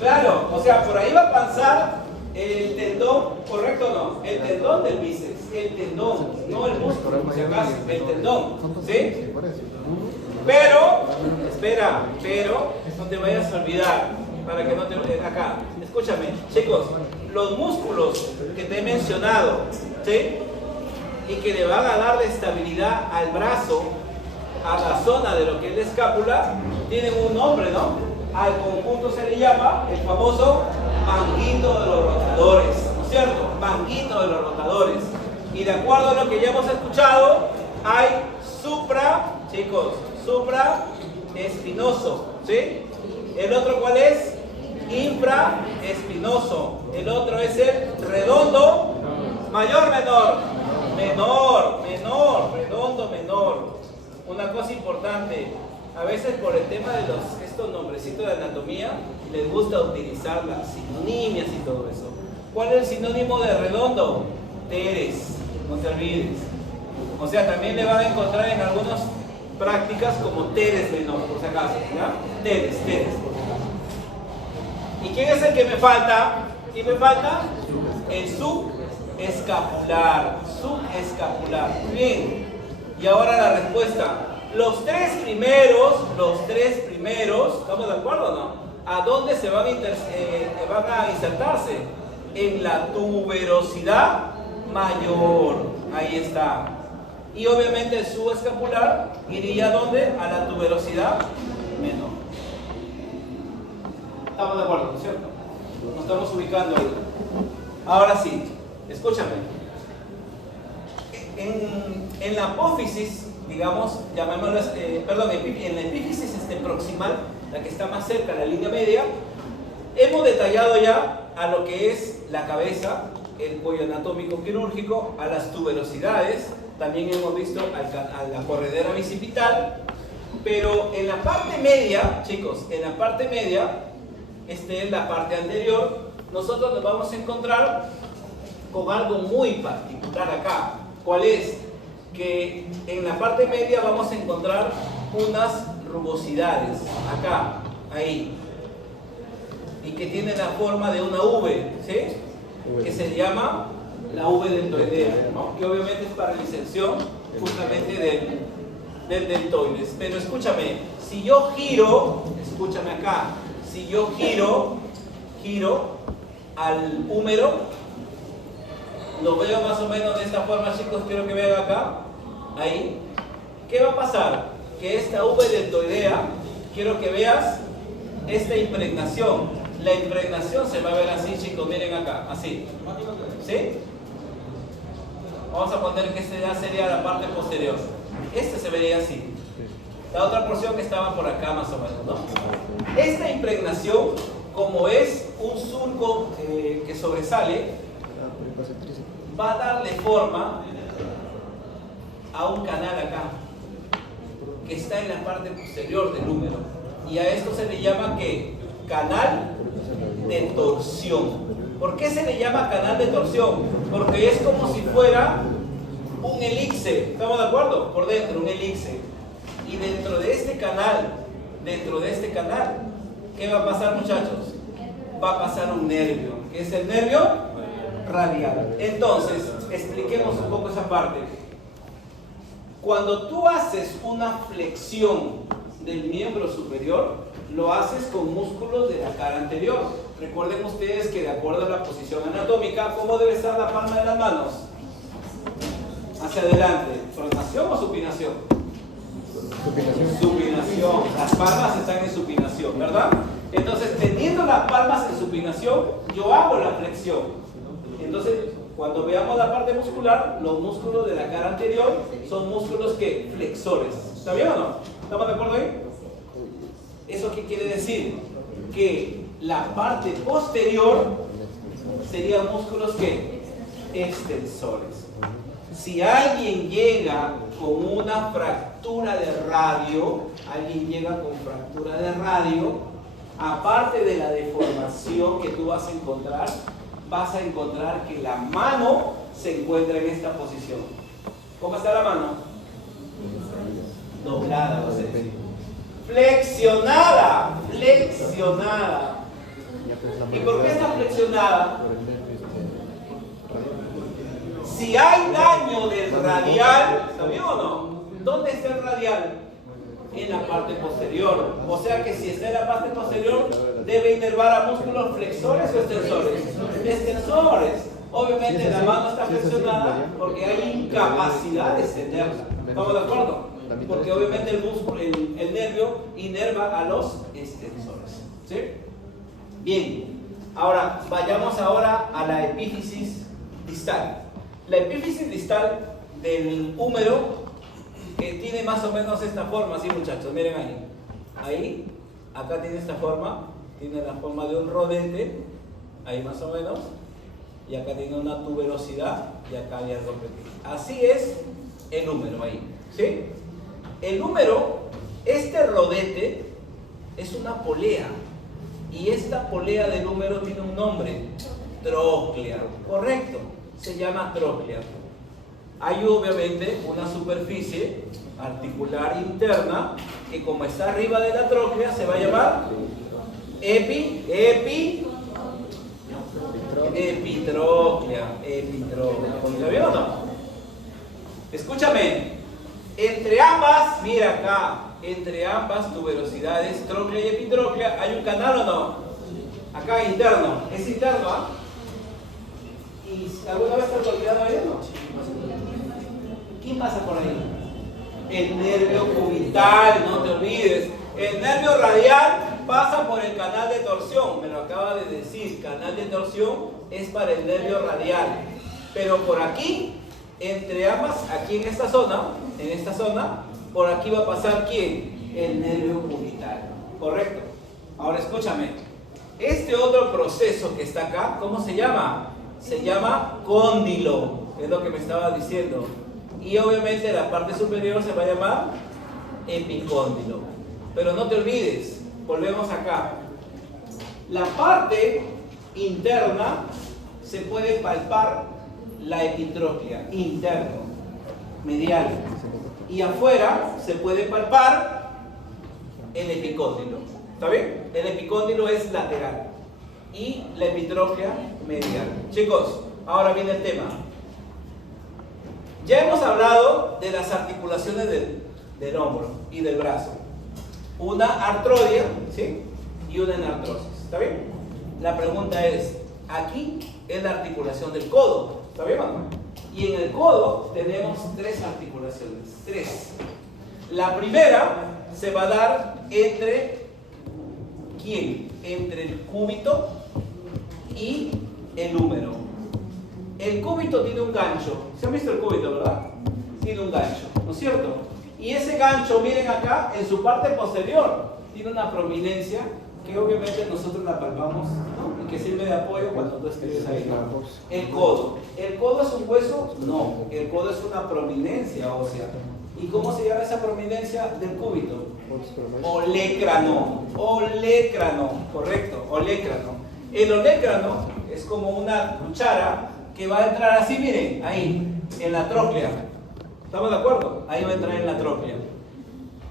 Claro, o sea, por ahí va a pasar el tendón, ¿correcto o no? El tendón del bíceps, el tendón, no el músculo, por si acaso, el tendón, ¿sí? Pero, espera, no te vayas a olvidar, para que no te acá, escúchame, chicos, los músculos que te he mencionado, ¿sí? Y que le van a dar estabilidad al brazo, a la zona de lo que es la escápula, tienen un nombre, ¿no? Al conjunto se le llama el famoso manguito de los rotadores, ¿no es cierto? Manguito de los rotadores. Y de acuerdo a lo que ya hemos escuchado, hay supraespinoso, ¿sí? ¿El otro cuál es? Infraespinoso. El otro es el redondo, mayor, menor, redondo, menor. Una cosa importante, a veces por el tema de estos nombrecitos de anatomía, les gusta utilizar las sinonimias y todo eso. ¿Cuál es el sinónimo de redondo? Teres, no te olvides. O sea, también le van a encontrar en algunas prácticas como teres menor, por si acaso, ¿ya? Teres. ¿Y quién es el que me falta? ¿Quién me falta? El subescapular. Bien. Y ahora la respuesta. Los tres primeros, ¿estamos de acuerdo o no? ¿A dónde se van a insertarse? En la tuberosidad mayor. Ahí está. Y obviamente el subescapular iría ¿a dónde? A la tuberosidad menor. ¿Estamos de acuerdo, cierto? Nos estamos ubicando ahí. Ahora sí, escúchame. En la apófisis, digamos, llamémoslo, en la epífisis proximal, la que está más cerca de la línea media, hemos detallado ya a lo que es la cabeza, el cuello anatómico quirúrgico, a las tuberosidades, también hemos visto a la corredera bicipital, pero en la parte media, chicos, en la parte media, esta es la parte anterior, nosotros nos vamos a encontrar con algo muy particular acá. ¿Cuál es? Que en la parte media vamos a encontrar unas rugosidades, acá, ahí, y que tiene la forma de una V, ¿sí? Que se llama la V deltoidea, ¿no? Que obviamente es para la inserción justamente del deltoides. Pero escúchame, si yo giro, escúchame acá, si yo giro al húmero, lo veo más o menos de esta forma, chicos, quiero que vean acá, ahí. ¿Qué va a pasar? Que esta V deltoidea, quiero que veas esta impregnación. La impregnación se va a ver así, chicos, miren acá, así. ¿Sí? Vamos a poner que esta ya sería la parte posterior. Este se vería así. La otra porción que estaba por acá más o menos, ¿no? Esta impregnación, como es un surco que sobresale, va a darle forma a un canal acá, que está en la parte posterior del húmero. Y a esto se le llama ¿qué? Canal de torsión. ¿Por qué se le llama canal de torsión? Porque es como si fuera un elipse, ¿estamos de acuerdo? Por dentro, un elipse. Y dentro de este canal, ¿qué va a pasar, muchachos? Va a pasar un nervio. ¿Qué es el nervio? Radial. Entonces, expliquemos un poco esa parte. Cuando tú haces una flexión del miembro superior lo haces con músculos de la cara anterior. Recuerden ustedes que de acuerdo a la posición anatómica, ¿cómo debe estar la palma de las manos? Hacia adelante. ¿Pronación o supinación? Supinación. Las palmas están en supinación, ¿verdad? Entonces, teniendo las palmas en supinación, yo hago la flexión. Entonces, cuando veamos la parte muscular, los músculos de la cara anterior son músculos que flexores. ¿Está bien o no? ¿Estamos de acuerdo ahí? ¿Eso qué quiere decir? Que la parte posterior serían músculos que extensores. Si alguien llega con una fractura de radio, aparte de la deformación que tú vas a encontrar que la mano se encuentra en esta posición. ¿Cómo está la mano? Doblada, o sea, flexionada. ¿Y por qué está flexionada? Si hay daño del radial, ¿sabía o no? ¿Dónde está el radial? En la parte posterior. O sea que si está en la parte posterior, debe inervar a músculos flexores o extensores. Extensores. Obviamente la mano está flexionada porque hay incapacidad de extenderla. ¿Estamos de acuerdo? Porque obviamente el músculo, el nervio inerva a los extensores. ¿Sí? Bien. Ahora, vayamos ahora a la epífisis distal. La epífisis distal del húmero tiene más o menos esta forma, así muchachos, miren ahí. Ahí, acá tiene esta forma, tiene la forma de un rodete, ahí más o menos, y acá tiene una tuberosidad, y acá hay algo pequeño. Así es el húmero ahí, ¿sí? El húmero, este rodete, es una polea, y esta polea del húmero tiene un nombre, tróclea, correcto, se llama tróclea. Hay obviamente una superficie articular interna que como está arriba de la tróclea se va a llamar epitróclea. ¿Está bien o no? Escúchame, entre ambas, mira acá, entre ambas tuberosidades, tróclea y epitróclea, ¿hay un canal o no? Acá interno, es interno, ¿ah? ¿Y alguna vez te has olvidado de eso? ¿Quién pasa por ahí? El nervio cubital, no te olvides. El nervio radial pasa por el canal de torsión, me lo acaba de decir. Canal de torsión es para el nervio radial. Pero por aquí, entre ambas, aquí en esta zona, por aquí va a pasar ¿quién? El nervio cubital. ¿Correcto? Ahora escúchame. Este otro proceso que está acá, ¿cómo se llama? Se llama cóndilo, es lo que me estaba diciendo. Y obviamente la parte superior se va a llamar epicóndilo. Pero no te olvides, volvemos acá. La parte interna se puede palpar la epitróclea, interno, medial. Y afuera se puede palpar el epicóndilo. ¿Está bien? El epicóndilo es lateral y la epitróclea medial. Chicos, ahora viene el tema. Ya hemos hablado de las articulaciones del hombro y del brazo. Una artrodia, ¿sí? Y una enartrosis. ¿Está bien? La pregunta es, aquí es la articulación del codo. ¿Está bien, mamá? Y en el codo tenemos tres articulaciones. Tres. La primera se va a dar entre ¿quién? Entre el cúbito y el húmero. El cúbito tiene un gancho. ¿Se han visto el cúbito, verdad? Tiene un gancho, ¿no es cierto? Y ese gancho, miren acá, en su parte posterior, tiene una prominencia que obviamente nosotros la palpamos, ¿no? Y que sirve de apoyo cuando tú escribes ahí, ¿no? El codo. ¿El codo es un hueso? No. El codo es una prominencia ósea. ¿Y cómo se llama esa prominencia del cúbito? Olecrano. Olecrano, correcto, olecrano. El olecrano es como una cuchara que va a entrar así, miren, ahí, en la tróclea. ¿Estamos de acuerdo? Ahí va a entrar en la tróclea.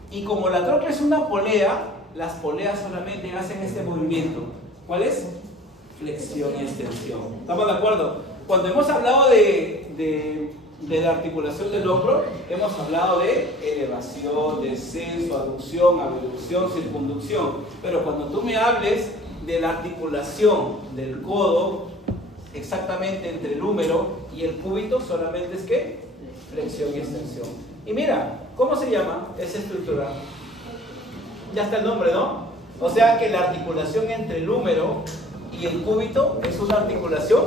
Y como la tróclea es una polea, las poleas solamente hacen este movimiento. ¿Cuál es? Flexión y extensión. ¿Estamos de acuerdo? Cuando hemos hablado de de la articulación del hombro hemos hablado de elevación, descenso, aducción, abducción, circunducción. Pero cuando tú me hables de la articulación del codo, exactamente entre el húmero y el cúbito, solamente es que flexión y extensión. Y mira, ¿cómo se llama esa estructura? Ya está el nombre, ¿no? O sea que la articulación entre el húmero y el cúbito es una articulación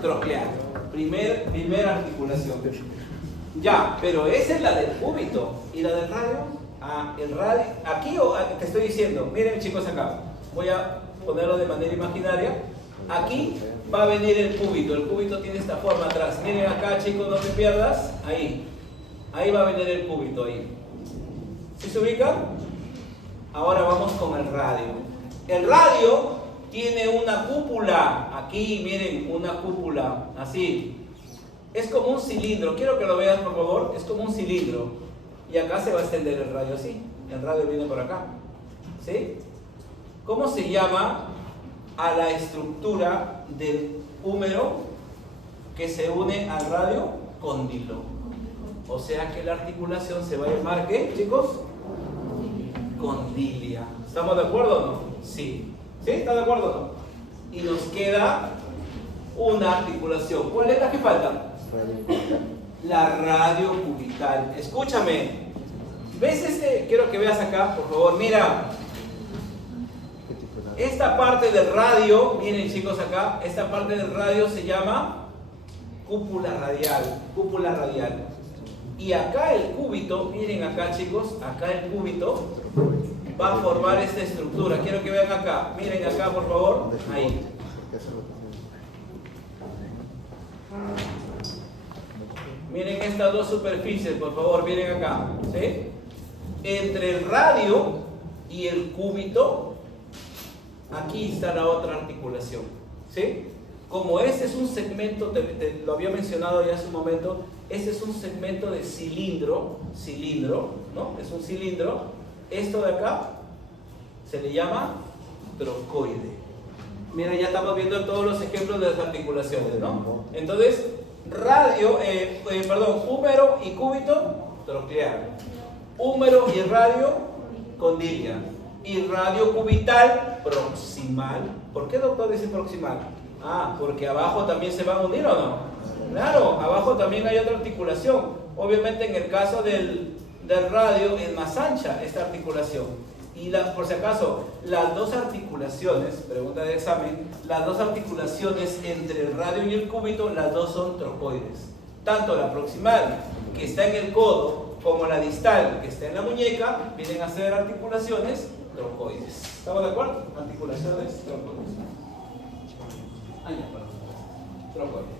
troclear. Primera articulación. Ya, pero esa es la del cúbito. ¿Y la del radio? Ah, el radio. Aquí te estoy diciendo, miren chicos acá, voy a ponerlo de manera imaginaria. Aquí va a venir el cúbito tiene esta forma atrás. Miren acá chicos, no te pierdas. Ahí va a venir el cúbito ahí. ¿Sí se ubica? Ahora vamos con el radio. El radio tiene una cúpula. Aquí miren, una cúpula, así. Es como un cilindro, quiero que lo veas por favor, es como un cilindro. Y acá se va a extender el radio así. El radio viene por acá. ¿Sí? ¿Cómo se llama a la estructura del húmero que se une al radio? Cóndilo. O sea que la articulación se va a llamar, ¿qué, chicos? Condilia. ¿Estamos de acuerdo o no? Sí. ¿Sí? ¿Está de acuerdo o no? Y nos queda una articulación. ¿Cuál es la que falta? La radiocubital. Escúchame. ¿Ves este? Quiero que veas acá, por favor. Mira. Esta parte del radio, miren chicos acá, esta parte del radio se llama cúpula radial. Cúpula radial. Y acá el cúbito, miren acá chicos, acá el cúbito va a formar esta estructura. Quiero que vean acá, miren acá por favor, ahí. Miren estas dos superficies, por favor, miren acá, ¿sí? Entre el radio y el cúbito, aquí está la otra articulación, ¿sí? Como ese es un segmento, lo había mencionado ya hace un momento, ese es un segmento de cilindro, ¿no? Es un cilindro. Esto de acá se le llama trocoide. Mira, ya estamos viendo todos los ejemplos de las articulaciones, ¿no? Entonces, húmero y cúbito, troclear. Húmero y radio, condilia. Y radio cubital, proximal. ¿Por qué doctor dice proximal? Ah, porque abajo también se va a unir, ¿o no? Claro, abajo también hay otra articulación. Obviamente en el caso del radio es más ancha esta articulación. Y por si acaso, las dos articulaciones, pregunta de examen, las dos articulaciones entre el radio y el cúbito, las dos son trocoides. Tanto la proximal, que está en el codo, como la distal, que está en la muñeca, vienen a ser articulaciones trocoides. ¿Estamos de acuerdo? Articulaciones trocoides. Trocoides.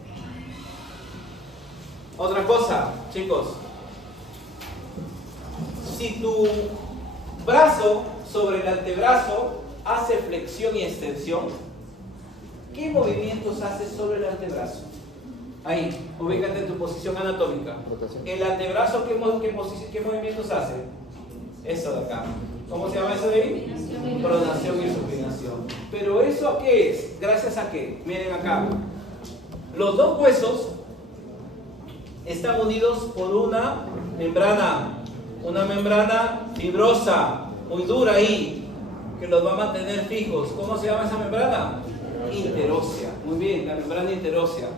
Otra cosa, chicos. Si tu brazo sobre el antebrazo hace flexión y extensión, ¿qué movimientos hace sobre el antebrazo? Ahí, ubícate en tu posición anatómica. El antebrazo, ¿qué movimientos hace? Eso de acá. ¿Cómo se llama eso de ahí? Pronación y supinación. ¿Pero eso a qué es? ¿Gracias a qué? Miren acá. Los dos huesos están unidos por una membrana fibrosa, muy dura ahí, que los va a mantener fijos. ¿Cómo se llama esa membrana? Interósea. Muy bien, la membrana interósea.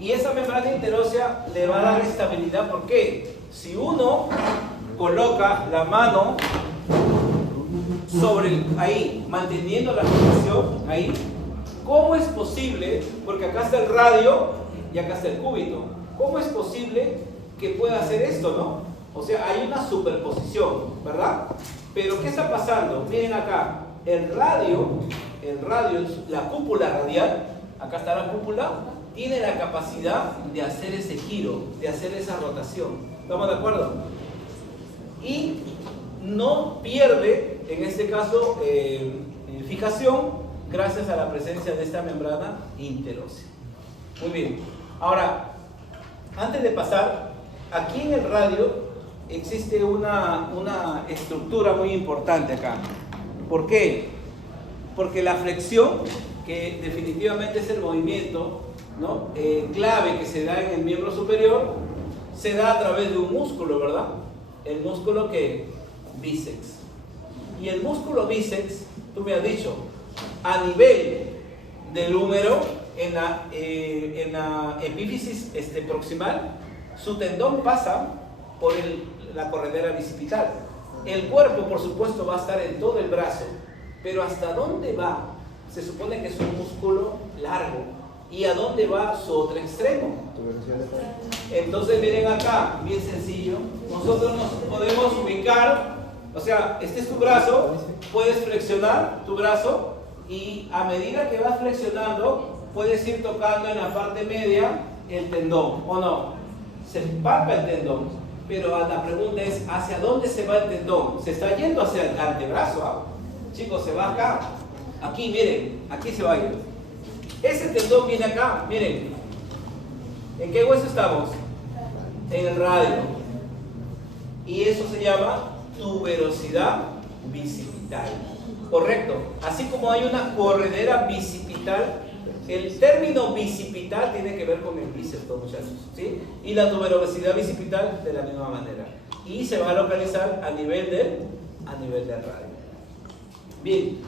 Y esa membrana interósea le va a dar estabilidad. ¿Por qué? Si uno coloca la mano sobre ahí, manteniendo la fijación ahí, ¿cómo es posible? Porque acá está el radio y acá está el cúbito. ¿Cómo es posible que pueda hacer esto, no? O sea, hay una superposición, ¿verdad? Pero ¿qué está pasando? Miren acá, el radio, la cúpula radial, acá está la cúpula, tiene la capacidad de hacer ese giro, de hacer esa rotación. ¿Estamos de acuerdo? Y no pierde, en este caso, fijación, gracias a la presencia de esta membrana interósea. Muy bien. Ahora, antes de pasar, aquí en el radio existe una estructura muy importante acá. ¿Por qué? Porque la flexión, que definitivamente es el movimiento ¿no? Clave que se da en el miembro superior se da a través de un músculo, ¿verdad? El músculo que bíceps. Y el músculo bíceps, tú me has dicho, a nivel del húmero, en la epífisis proximal, su tendón pasa por la corredera bicipital. El cuerpo, por supuesto, va a estar en todo el brazo, pero ¿hasta dónde va? Se supone que es un músculo largo. ¿Y a dónde va su otro extremo? Entonces miren acá, bien sencillo. Nosotros nos podemos ubicar, o sea, este es tu brazo, puedes flexionar tu brazo y a medida que vas flexionando, puedes ir tocando en la parte media el tendón, ¿o no? Se palpa el tendón, pero la pregunta es, ¿hacia dónde se va el tendón? Se está yendo hacia el antebrazo, ¿ah? Chicos, se va acá, aquí, miren, aquí se va a ir. Ese tendón viene acá, miren. ¿En qué hueso estamos? En el radio. Y eso se llama tuberosidad bicipital. Correcto. Así como hay una corredera bicipital, el término bicipital tiene que ver con el bíceps, muchachos, ¿sí? Y la tuberosidad bicipital de la misma manera. Y se va a localizar a nivel del radio. Bien.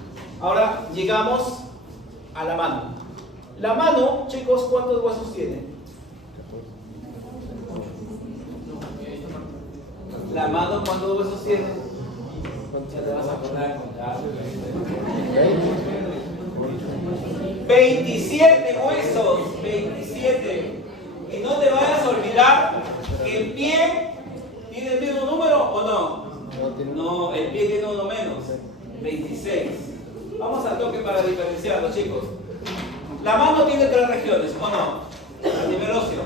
Ahora llegamos a la mano. La mano, chicos, ¿cuántos huesos tiene? La mano, ¿cuántos huesos tiene? Ya te vas a poner a contar. 27 huesos, 27. Y no te vayas a olvidar que el pie tiene el mismo número o no. No, el pie tiene uno menos, 26. Vamos al toque para diferenciarlo, chicos. La mano tiene 3 regiones, ¿o no? A nivel óseo.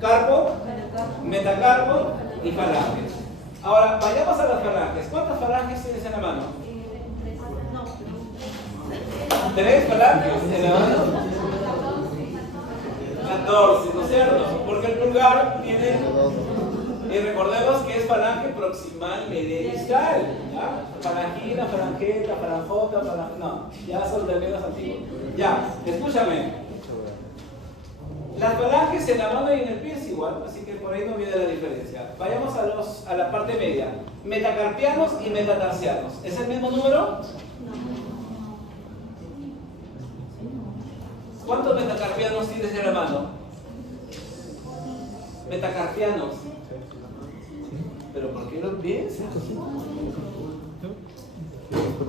Carpo, metacarpo y falanges. Ahora, vayamos a las falanges. ¿Cuántas falanges tienes en la mano? 3 falanges en la mano. 14, ¿no es cierto? Porque el pulgar tiene... Y recordemos que es falange proximal, media y distal. ¿Ya? Falangina, falangeta, falanjota, no, ya son términos antiguos. Ya, escúchame. Las falanges en la mano y en el pie es igual, así que por ahí no viene la diferencia. Vayamos a la parte media. Metacarpianos y metatarsianos. ¿Es el mismo número? ¿Cuántos metacarpianos tienes en la mano? Metacarpianos. ¿Pero por qué lo piensas?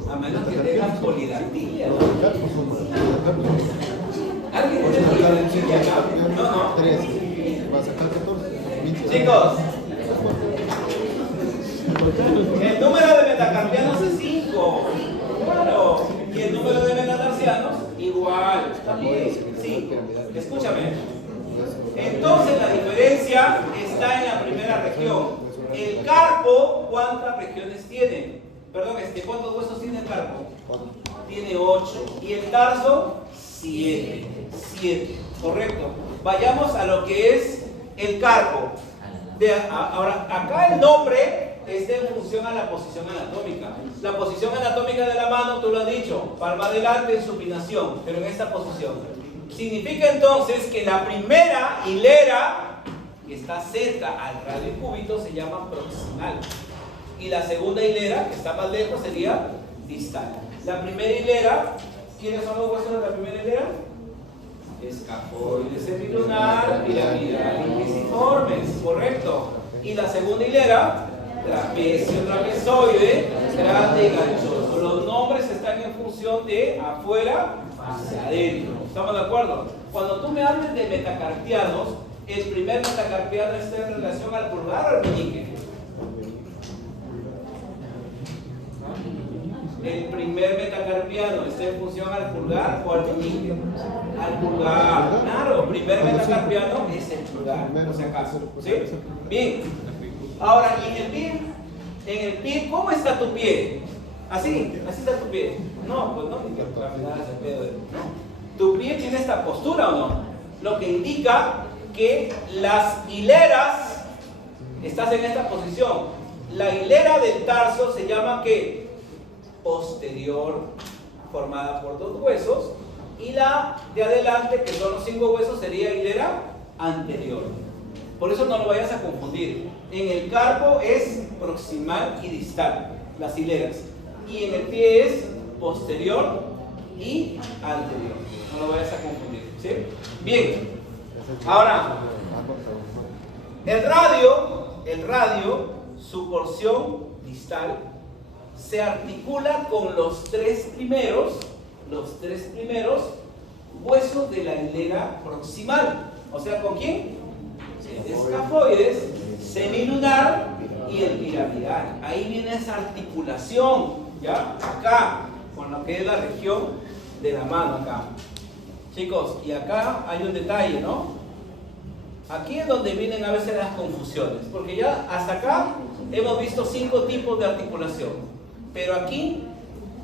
A menos que tengas polidactilia. ¿Alguien tiene polidactilia acá? No. 3. Va a sacar 14. Chicos, el número de metacarpianos es 5. Claro. Y el número de metatarsianos, igual. También. Sí. Escúchame. Entonces la diferencia está en la primera región. El carpo, ¿cuántas regiones tiene? Perdón, ¿cuántos huesos tiene el carpo? 4. Tiene 8. ¿Y el tarso? 7. Correcto. Vayamos a lo que es el carpo. Ahora, acá el nombre es en función a la posición anatómica. La posición anatómica de la mano, tú lo has dicho, palma adelante en supinación, pero en esta posición. Significa entonces que la primera hilera que está cerca al radio cúbito se llama proximal. Y la segunda hilera, que está más lejos, sería distal. La primera hilera, ¿quiénes son los huesos de la primera hilera? Escafoide semilunar, piramidal y pisiformes, correcto. Y la segunda hilera, trapecio, trapezoide, grande y ganchoso. Los nombres están en función de afuera hacia adentro. ¿Estamos de acuerdo? Cuando tú me hables de metacarpianos, el primer metacarpiano está en relación al pulgar o al meñique. El primer metacarpiano está en función al pulgar o al meñique. Al pulgar. Claro, primer metacarpiano es el pulgar, por si acaso. ¿Sí? Bien. Ahora, ¿y en el pie? En el pie, ¿cómo está tu pie? Así está tu pie. No, pues no, ni que caminar ese pedo. ¿Tu pie tiene esta postura o no? Lo que indica que las hileras, estás en esta posición. La hilera del tarso se llama ¿qué? Posterior, formada por 2 huesos, Y la de adelante, que son los 5 huesos, sería hilera anterior. Por eso no lo vayas a confundir. En el carpo es proximal y distal, las hileras. Y en el pie es posterior y anterior. No lo vayas a confundir. ¿Sí? Bien. Ahora, el radio, su porción distal, se articula con los tres primeros huesos de la hilera proximal. O sea, ¿con quién? El escafoides, semilunar y el piramidal. Ahí viene esa articulación, ¿ya? Acá, con lo que es la región de la mano acá. Chicos, y acá hay un detalle, ¿no? Aquí es donde vienen a veces las confusiones, porque ya hasta acá hemos visto 5 tipos de articulación. Pero aquí,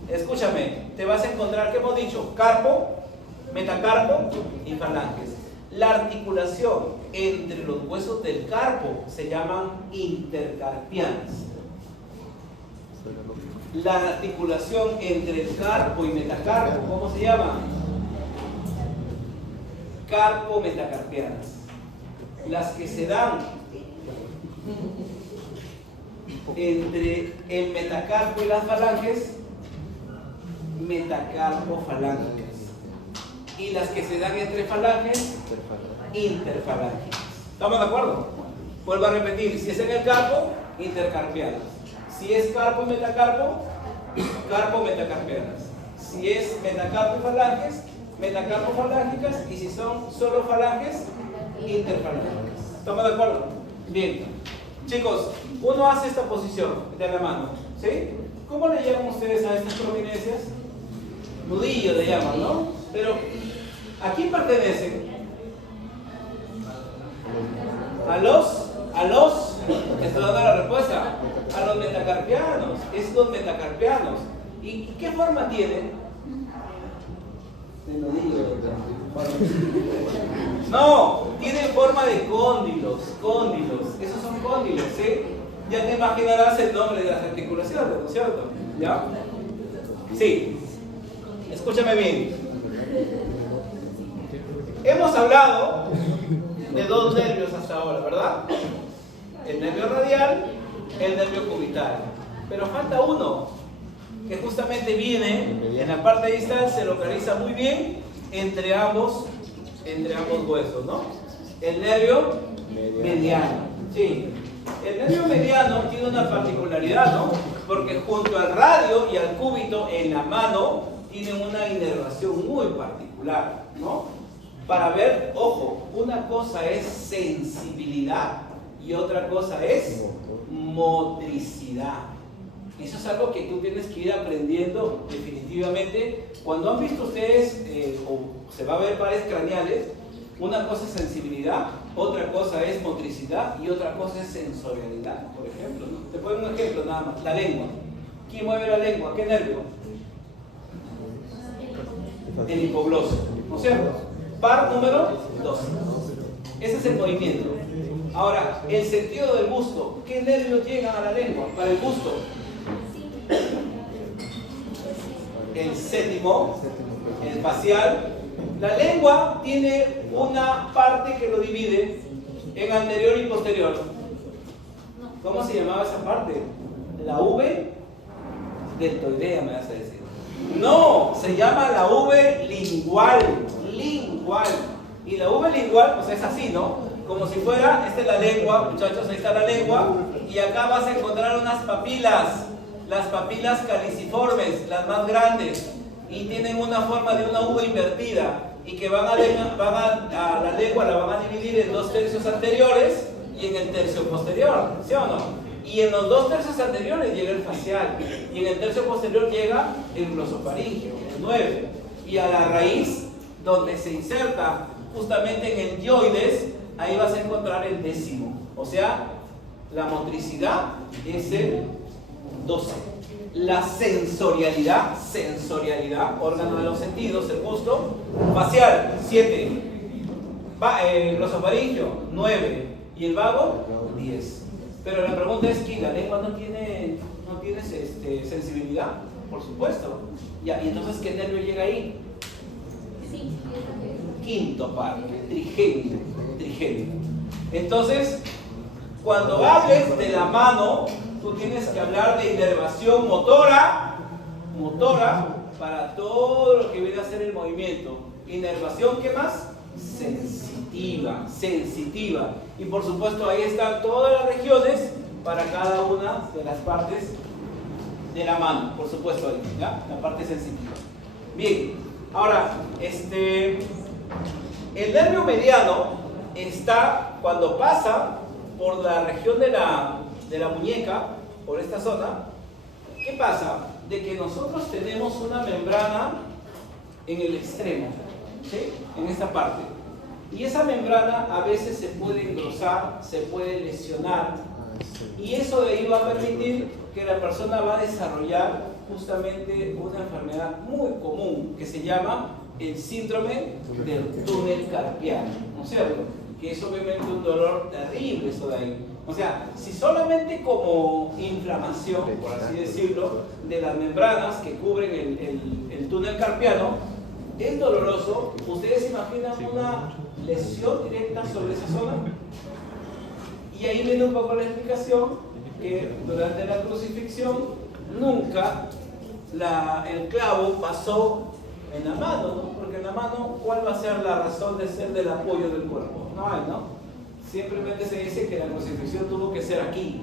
escúchame, te vas a encontrar, ¿qué hemos dicho? Carpo, metacarpo y falanges. La articulación entre los huesos del carpo se llaman intercarpianas. La articulación entre el carpo y metacarpo, ¿cómo se llama? Carpo-metacarpianas. Las que se dan entre el metacarpo y las falanges, metacarpo-falángicas. Y las que se dan entre falanges, interfalángicas. ¿Estamos de acuerdo? Vuelvo a repetir, si es en el carpo, intercarpianas. Si es carpo y metacarpo, carpo-metacarpianas. Si es metacarpo y falanges, metacarpo-falángicas. Y si son solo falanges, interfalángicas. ¿Estamos de acuerdo? Bien. Chicos, uno hace esta posición de la mano, ¿sí? ¿Cómo le llaman ustedes a estas prominencias? Nudillo le llaman, ¿no? Pero, ¿a quién pertenecen? A los, estoy dando la respuesta, a los metacarpianos, es los metacarpianos. ¿Y qué forma tienen? De nudillo. No, tienen forma de cóndilos, esos son cóndilos, ¿sí? Ya te imaginarás el nombre de las articulaciones, ¿no es cierto? ¿Ya? Sí, escúchame bien. Hemos hablado de 2 nervios hasta ahora, ¿verdad? El nervio radial, el nervio cubital. Pero falta uno, que justamente viene en la parte distal, se localiza muy bien entre ambos huesos, ¿no? El nervio mediano. Sí. El nervio mediano tiene una particularidad, ¿no? Porque junto al radio y al cúbito en la mano tienen una inervación muy particular, ¿no? Para ver, ojo, una cosa es sensibilidad y otra cosa es motricidad. Eso es algo que tú tienes que ir aprendiendo definitivamente. Cuando han visto ustedes, o se va a ver pares craneales, una cosa es sensibilidad, otra cosa es motricidad y otra cosa es sensorialidad, por ejemplo, ¿no? Te pongo un ejemplo nada más, la lengua. ¿Quién mueve la lengua? ¿Qué nervio? El hipogloso, ¿no es cierto? Par número 2. Ese es el movimiento. Ahora, el sentido del gusto. ¿Qué nervios llegan a la lengua para el gusto? El séptimo, el facial. La lengua tiene una parte que lo divide en anterior y posterior. ¿Cómo se llamaba esa parte? La V deltoidea, me vas a decir. No, se llama la V lingual. Y la V lingual, pues es así, ¿no? Como si fuera, esta es la lengua, muchachos, ahí está la lengua. Y acá vas a encontrar unas papilas. Las papilas caliciformes, las más grandes, y tienen una forma de una V invertida, y que van a la lengua la van a dividir en 2 tercios anteriores y en el tercio posterior, ¿sí o no? Y en los 2 tercios anteriores llega el facial, y en el tercio posterior llega el glosofaringeo, el 9, y a la raíz, donde se inserta justamente en el dioides, ahí vas a encontrar el 10º, o sea, la motricidad es el 12. La sensorialidad, órgano de los sentidos, el gusto, facial, 7, glosofaringeo, 9, y el vago, 10. Pero la pregunta es que la lengua no tiene sensibilidad, por supuesto. Ya, y entonces, ¿qué nervio llega ahí? Quinto par, trigénio, trigénio. Entonces, cuando hables de la mano, tú tienes que hablar de inervación motora, para todo lo que viene a ser el movimiento. Inervación, ¿qué más? Sensitiva. Y por supuesto ahí están todas las regiones para cada una de las partes de la mano, por supuesto ahí, ¿ya? La parte sensitiva. Bien, ahora, el nervio mediano está cuando pasa por la región de la muñeca, por esta zona. ¿Qué pasa? De que nosotros tenemos una membrana en el extremo, ¿sí? En esta parte. Y esa membrana a veces se puede engrosar, se puede lesionar. Y eso de ahí va a permitir que la persona va a desarrollar justamente una enfermedad muy común que se llama el síndrome del túnel carpiano, ¿no es cierto? Que es obviamente un dolor terrible eso de ahí. O sea, si solamente como inflamación, por así decirlo, de las membranas que cubren el túnel carpiano, es doloroso. ¿Ustedes se imaginan una lesión directa sobre esa zona? Y ahí viene un poco la explicación que durante la crucifixión nunca el clavo pasó en la mano, ¿no? Porque en la mano, ¿cuál va a ser la razón de ser del apoyo del cuerpo? No hay, ¿no? Simplemente se dice que la crucifixión tuvo que ser aquí,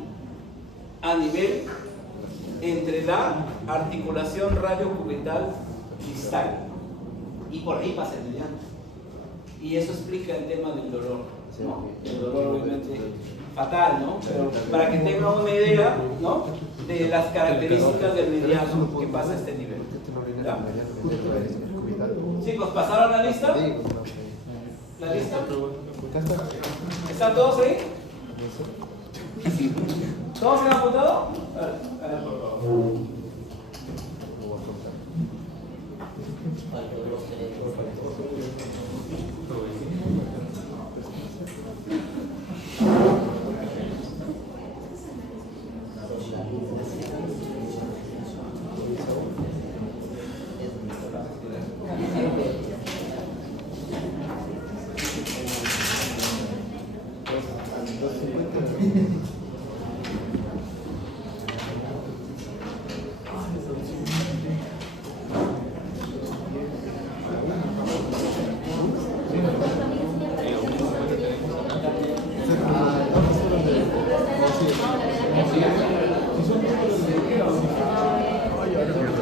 a nivel entre la articulación radiocubital distal, y por ahí pasa el llanto. Y eso explica el tema del dolor, ¿no? El dolor obviamente fatal, ¿no? Pero para que tengan una idea, ¿no? De las características del mediano que pasa a este nivel. ¿Ya? Chicos, ¿pasaron la lista? ¿La lista? ¿Están todos ahí? ¿Todos se han apuntado? A ver, por favor.